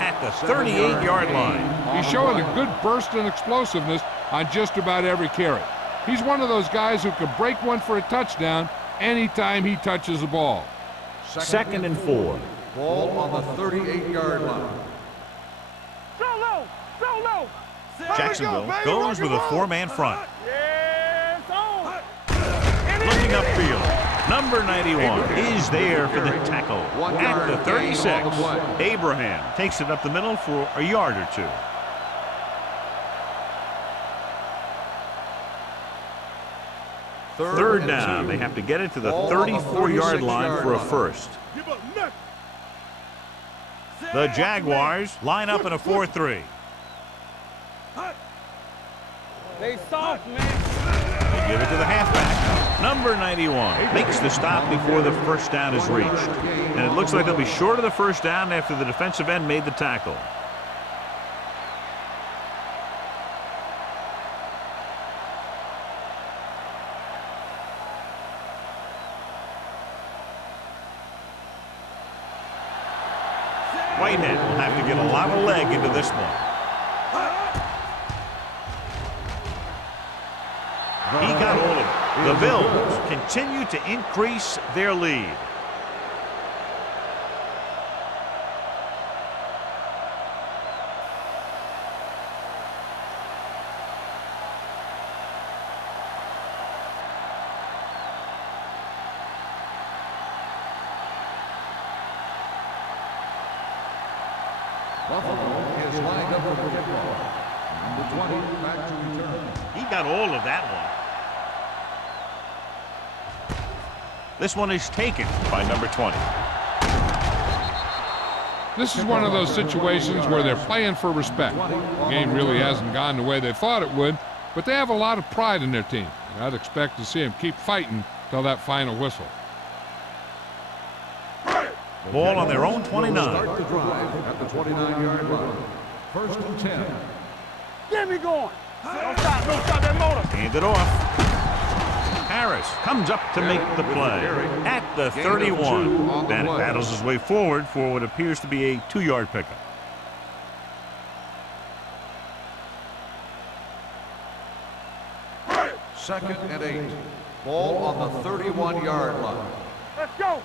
at the 38-yard line. He's showing a good burst and explosiveness on just about every carry. He's one of those guys who can break one for a touchdown anytime he touches the ball. Second and 4. Ball on the 38-yard line. Go low. Jacksonville goes with a 4-man front. Yeah, it's on. Looking upfield, number 91 is there for the tackle at the 36. Abraham takes it up the middle for a yard or two. Third down. They have to get it to the 34-yard line for a first. The Jaguars line up in a 4-3. They soft, man. They give it to the halfback. Number 91 makes the stop before the first down is reached. And it looks like they'll be short of the first down after the defensive end made the tackle. Whitehead will have to get a lot of leg into this one. He got all of it. The Bills continue to increase their lead. Buffalo is lined up with the kickoff. Number 20 back to return. He got all of that one. This one is taken by number 20. This is one of those situations where they're playing for respect. The game really hasn't gone the way they thought it would, but they have a lot of pride in their team. And I'd expect to see them keep fighting till that final whistle. Ball on their own 29. Start the drive at the 29-yard line. First and 10. Get me going. Don't stop that motor. Hand it off. Harris comes up to make the play at the 31. Bennett battles his way forward for what appears to be a 2-yard pickup. Second and 8. Ball on the 31-yard line. Let's go.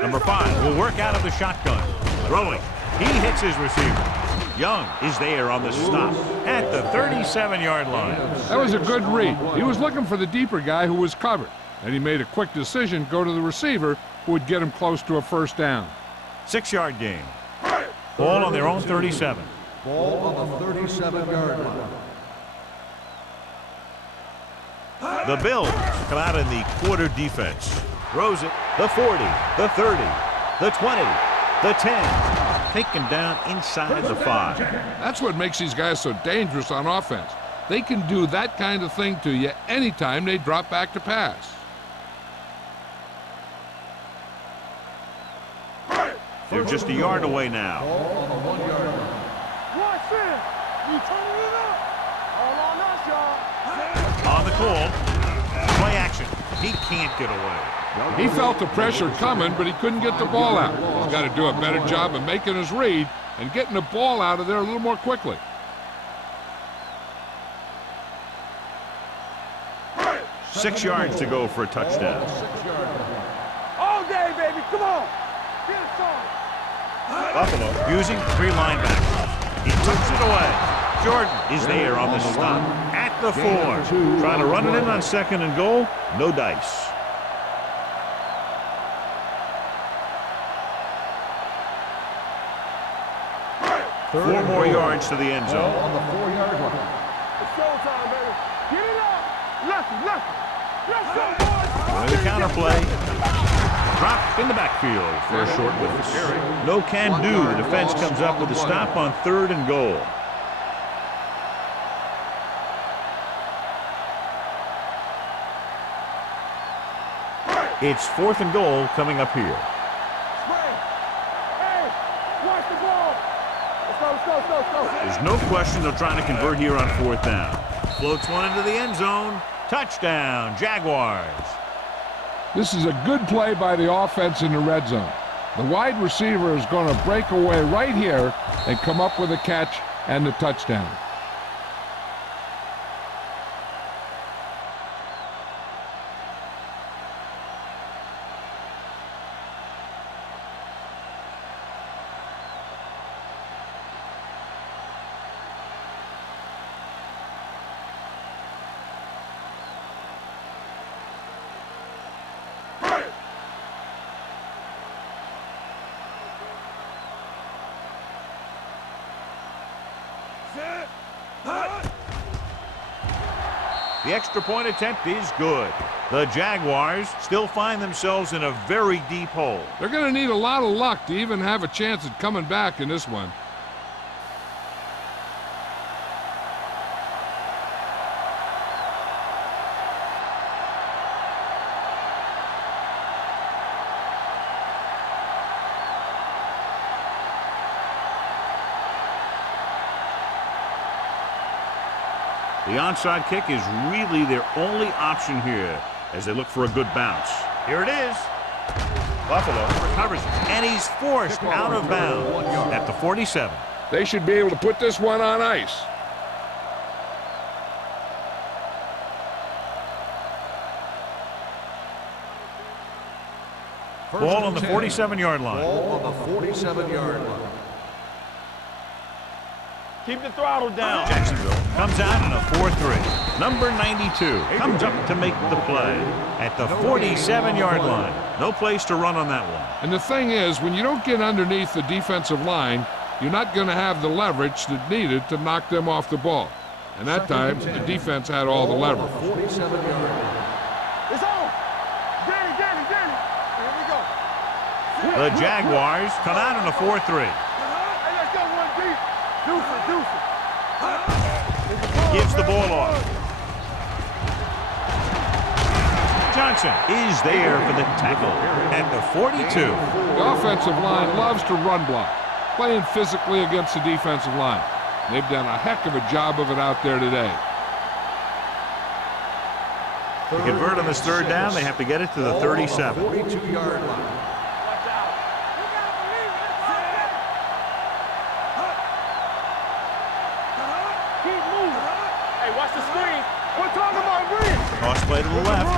Number 5 will work out of the shotgun. Throwing. He hits his receiver. Young is there on the stop at the 37-yard line. That was a good read. He was looking for the deeper guy who was covered, and he made a quick decision to go to the receiver who would get him close to a first down. 6-yard gain. Ball on their own 37. Ball on the 37-yard line. The Bills come out in the quarter defense. Throws it. The 40, the 30, the 20, the 10. Taken down inside the 5. That's what makes these guys so dangerous on offense. They can do that kind of thing to you anytime they drop back to pass. They're just a yard away now. Ball on the 1-yard line. Watch this. You turning it up. All on us, y'all. On the call. Play action. He can't get away. He felt the pressure coming, but he couldn't get the ball out. He's got to do a better job of making his read and getting the ball out of there a little more quickly. 6 yards to go for a touchdown. All day, baby. Come on. Get us on. Buffalo using 3 linebackers. He tucks it away. Jordan is there on the stop at the 4. Trying to run it in on 2nd and goal. No dice. Four more yards to the end zone. On the 4-yard line. It's showtime, baby. Get it up. Left. Let's go, boys. Running the counter play. Drop in the backfield for a short loss. No can do. The defense comes up with a stop on 3rd and goal. It's 4th and goal coming up here. There's no question they're trying to convert here on 4th down. Floats one into the end zone. Touchdown, Jaguars. This is a good play by the offense in the red zone. The wide receiver is going to break away right here and come up with a catch and the touchdown. The extra point attempt is good. The Jaguars still find themselves in a very deep hole. They're going to need a lot of luck to even have a chance at coming back in this one. The onside kick is really their only option here as they look for a good bounce. Here it is. Buffalo recovers it, and he's forced out of bounds at the 47. They should be able to put this one on ice. Ball on the 47-yard line. Ball on the 47-yard line. Keep the throttle down. Jacksonville comes out in a 4-3. Number 92 comes up to make the play at the 47-yard line. No place to run on that one. And the thing is, when you don't get underneath the defensive line, you're not going to have the leverage that's needed to knock them off the ball. And that time, the defense had all the leverage. 47-yard line. It's The Jaguars come out in a 4-3. Hey, let's go one deep. Deuce it. Gives the ball off. Johnson is there for the tackle at the 42. The offensive line loves to run block, playing physically against the defensive line. They've done a heck of a job of it out there today. To convert on this third down, they have to get it to the 37. 42-yard line. Watch out. Keep moving. Hey, watch the screen. We're talking about green. Cross play to the left.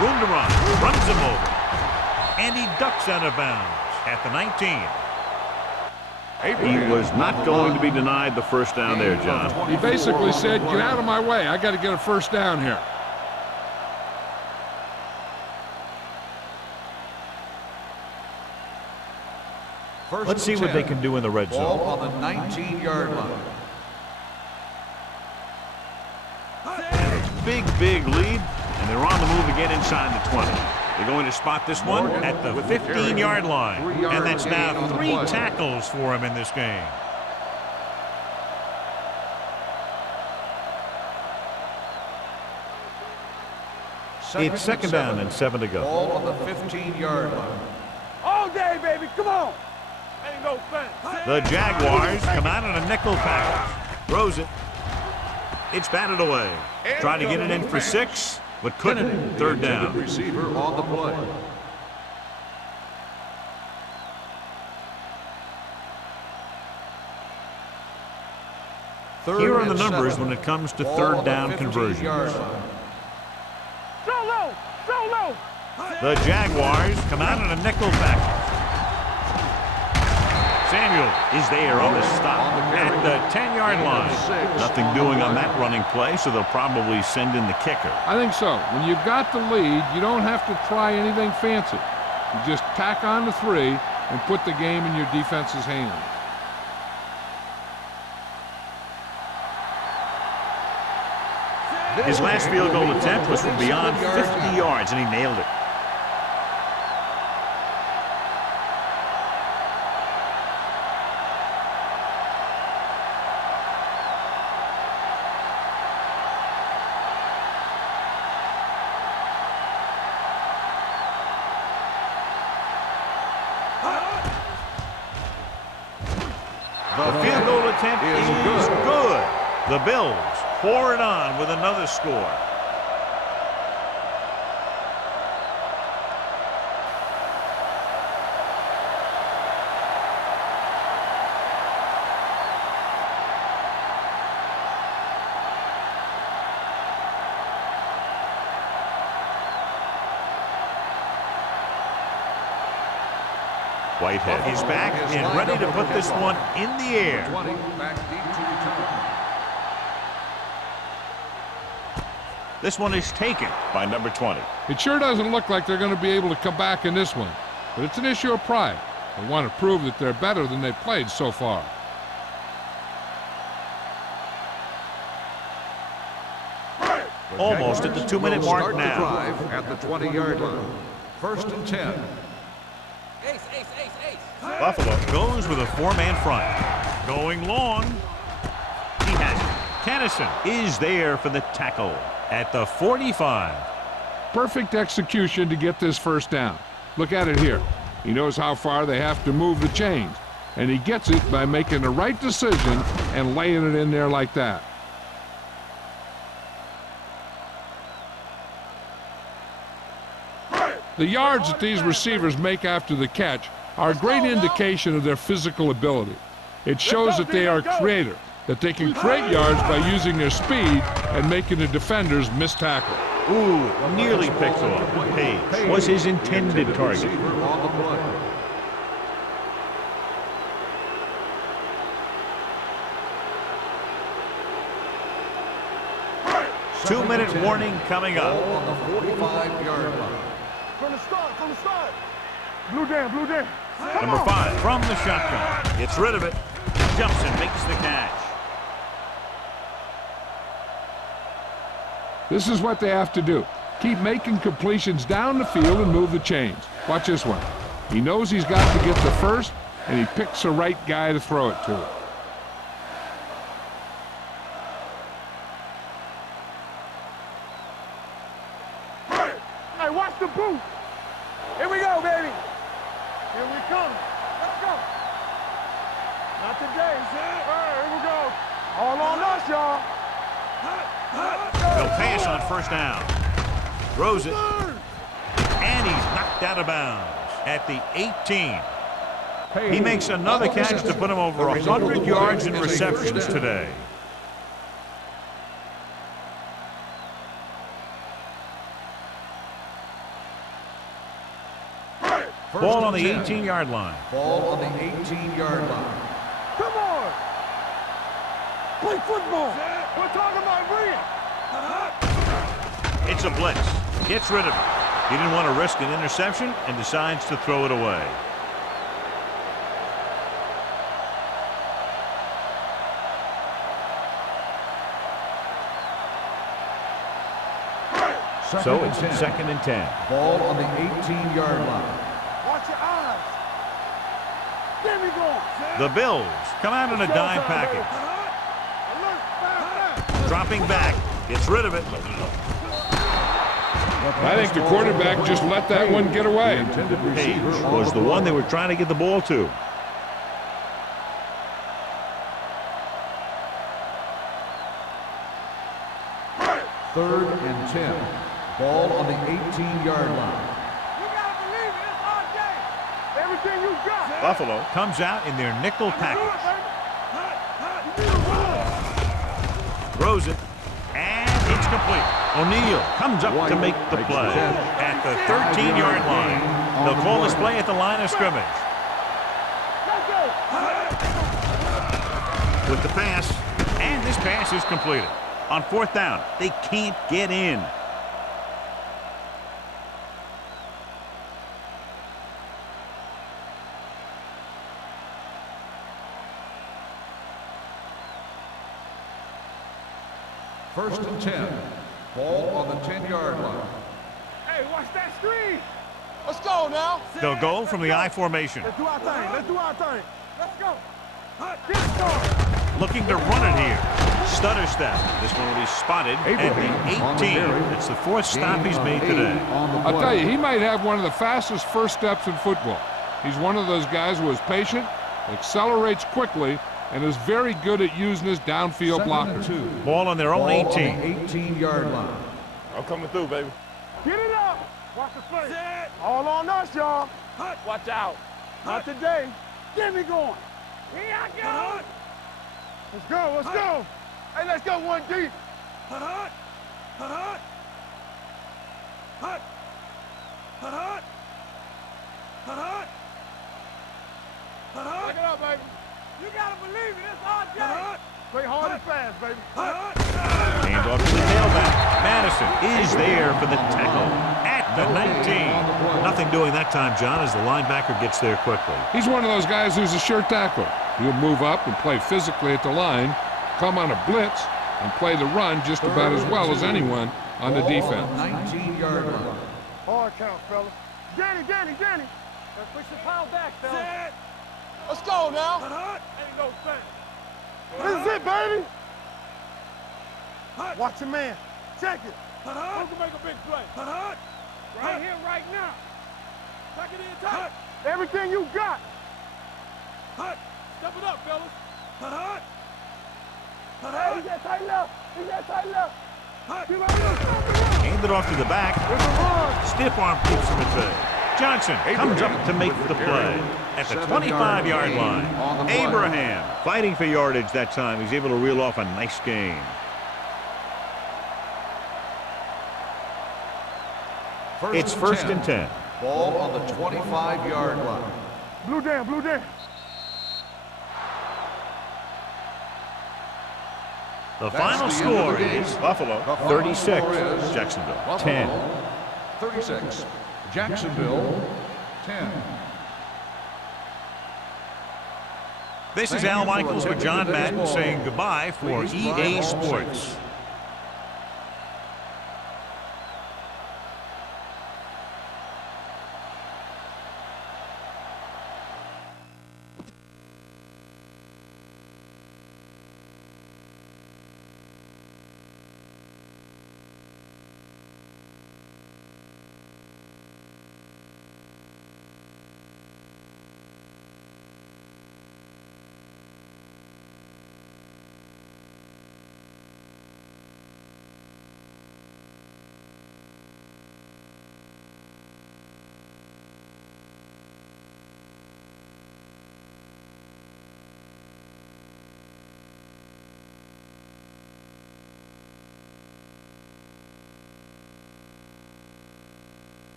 Room to run. Runs him over. And he ducks out of bounds at the 19. He was not going to be denied the first down there, John. He basically said, get out of my way. I got to get a first down here. Let's see what they can do in the red Ball zone. on the 19-yard line. Big lead, and they're on the move again inside the 20. They're going to spot this one at the 15-yard line, and that's now 3 tackles for him in this game. It's second down and 7 to go. Ball on the 15-yard line. All day, baby. Come on. Ain't no fence. The Jaguars come out in a nickel package. Throws it. It's batted away. Trying to get it in for 6, but couldn't. Third down. Receiver on the play. Here are the numbers when it comes to third down conversions. Solo. The Jaguars come out in a nickel package. Samuel is there on the stop at the 10-yard line. Nothing doing on that running play, so they'll probably send in the kicker. I think so. When you've got the lead, you don't have to try anything fancy. You just tack on the 3 and put the game in your defense's hands. His last field goal attempt was from beyond 50 yards, and he nailed it. The field goal attempt is good. The Bills pour it on with another score. Whitehead is back and ready to put this one in the air. 20 back deep to return. This one is taken by number 20. It sure doesn't look like they're going to be able to come back in this one, but it's an issue of pride. They want to prove that they're better than they've played so far. Almost at the 2-minute mark Start the now. drive at the 20-yard line. First and 10. Buffalo goes with a 4-man front. Going long. He has it. Kennison is there for the tackle at the 45. Perfect execution to get this first down. Look at it here. He knows how far they have to move the chains, and he gets it by making the right decision and laying it in there like that. The yards that these receivers make after the catch are a great indication of their physical ability. It shows that they are creative, that they can create yards by using their speed and making the defenders miss tackle. Ooh, nearly picks off. Page was his intended target. Receiver on the play. Two-minute warning coming Ball up. on the 45-yard line. From the start. Blue down. Number 5 from the shotgun. Gets rid of it. Jumps and makes the catch. This is what they have to do. Keep making completions down the field and move the chains. Watch this one. He knows he's got to get the first, and he picks the right guy to throw it to. Hey, watch the boot. Here we go, baby. Here we come. Let's go. Not today, sir. Here we go. All on us, y'all. They'll pass on first down. Throws it. And he's knocked out of bounds at the 18. He makes another catch to put him over 100 yards in receptions today. Ball on the 18-yard line. Ball on the 18-yard line. Come on. Play football. We're talking about bringing. It's a blitz. Gets rid of it. He didn't want to risk an interception and decides to throw it away. So it's 2nd and 10. Ball on the 18-yard line. Watch your eyes. There we go. The Bills come out in a dime package. Dropping back. Gets rid of it. I think the quarterback just let that one get away. Page was the one they were trying to get the ball to. Third and 10. Ball on the 18-yard line. You gotta believe it. It's our day. Everything you got. Buffalo comes out in their nickel package. Throws it. And it's complete. O'Neal comes up to make the play at the 13-yard line. They'll call this play at the line of scrimmage. With the pass, and this pass is completed. On 4th down, they can't get in. First and 10. Ball on the 10-yard line. Hey, watch that screen. Let's go now. They'll go from the I formation. Let's do our thing. Let's do our thing. Let's go. Get started. Looking to run it here. Stutter step. This one will be spotted at the 18. It's the 4th stop he's made today. I'll tell you, he might have one of the fastest first steps in football. He's one of those guys who is patient, accelerates quickly, and is very good at using his downfield blockers. Ball on their own 18. 18-yard line. I'm coming through, baby. Get it up. Watch the play. All on us, y'all. Watch out. Not today. Get me going. Here I go. Let's go. Let's go. Hey, let's go one deep. Pick it up, baby. You gotta believe it. It's our day. Play hard and fast, baby. Hand off to the tailback. Madison is there for the tackle at the 19. Nothing doing that time, John, as the linebacker gets there quickly. He's one of those guys who's a sure tackler. He'll move up and play physically at the line, come on a blitz, and play the run just about as well as anyone on the defense. 19-yard line. Hard count, fellas. Danny. Let's push the pound back, fellas. Let's go now. Ain't no thing. This is it, baby. Watch your man. Check it. Who can make a big play? Right here, right now. Tuck it in tight. Everything you got. Step it up, fellas. Hey, he got tight left. Hand it off to the back. Stiff arm keeps him at bay. Johnson comes up to make the play at the 25-yard line. Abraham fighting for yardage that time. He's able to reel off a nice gain. It's 1st and 10. Ball on the 25-yard line. Blue down. The final score is Buffalo 36, Jacksonville 10. 36. Jacksonville 10. This is Al Michaels with John Madden saying goodbye for EA Sports.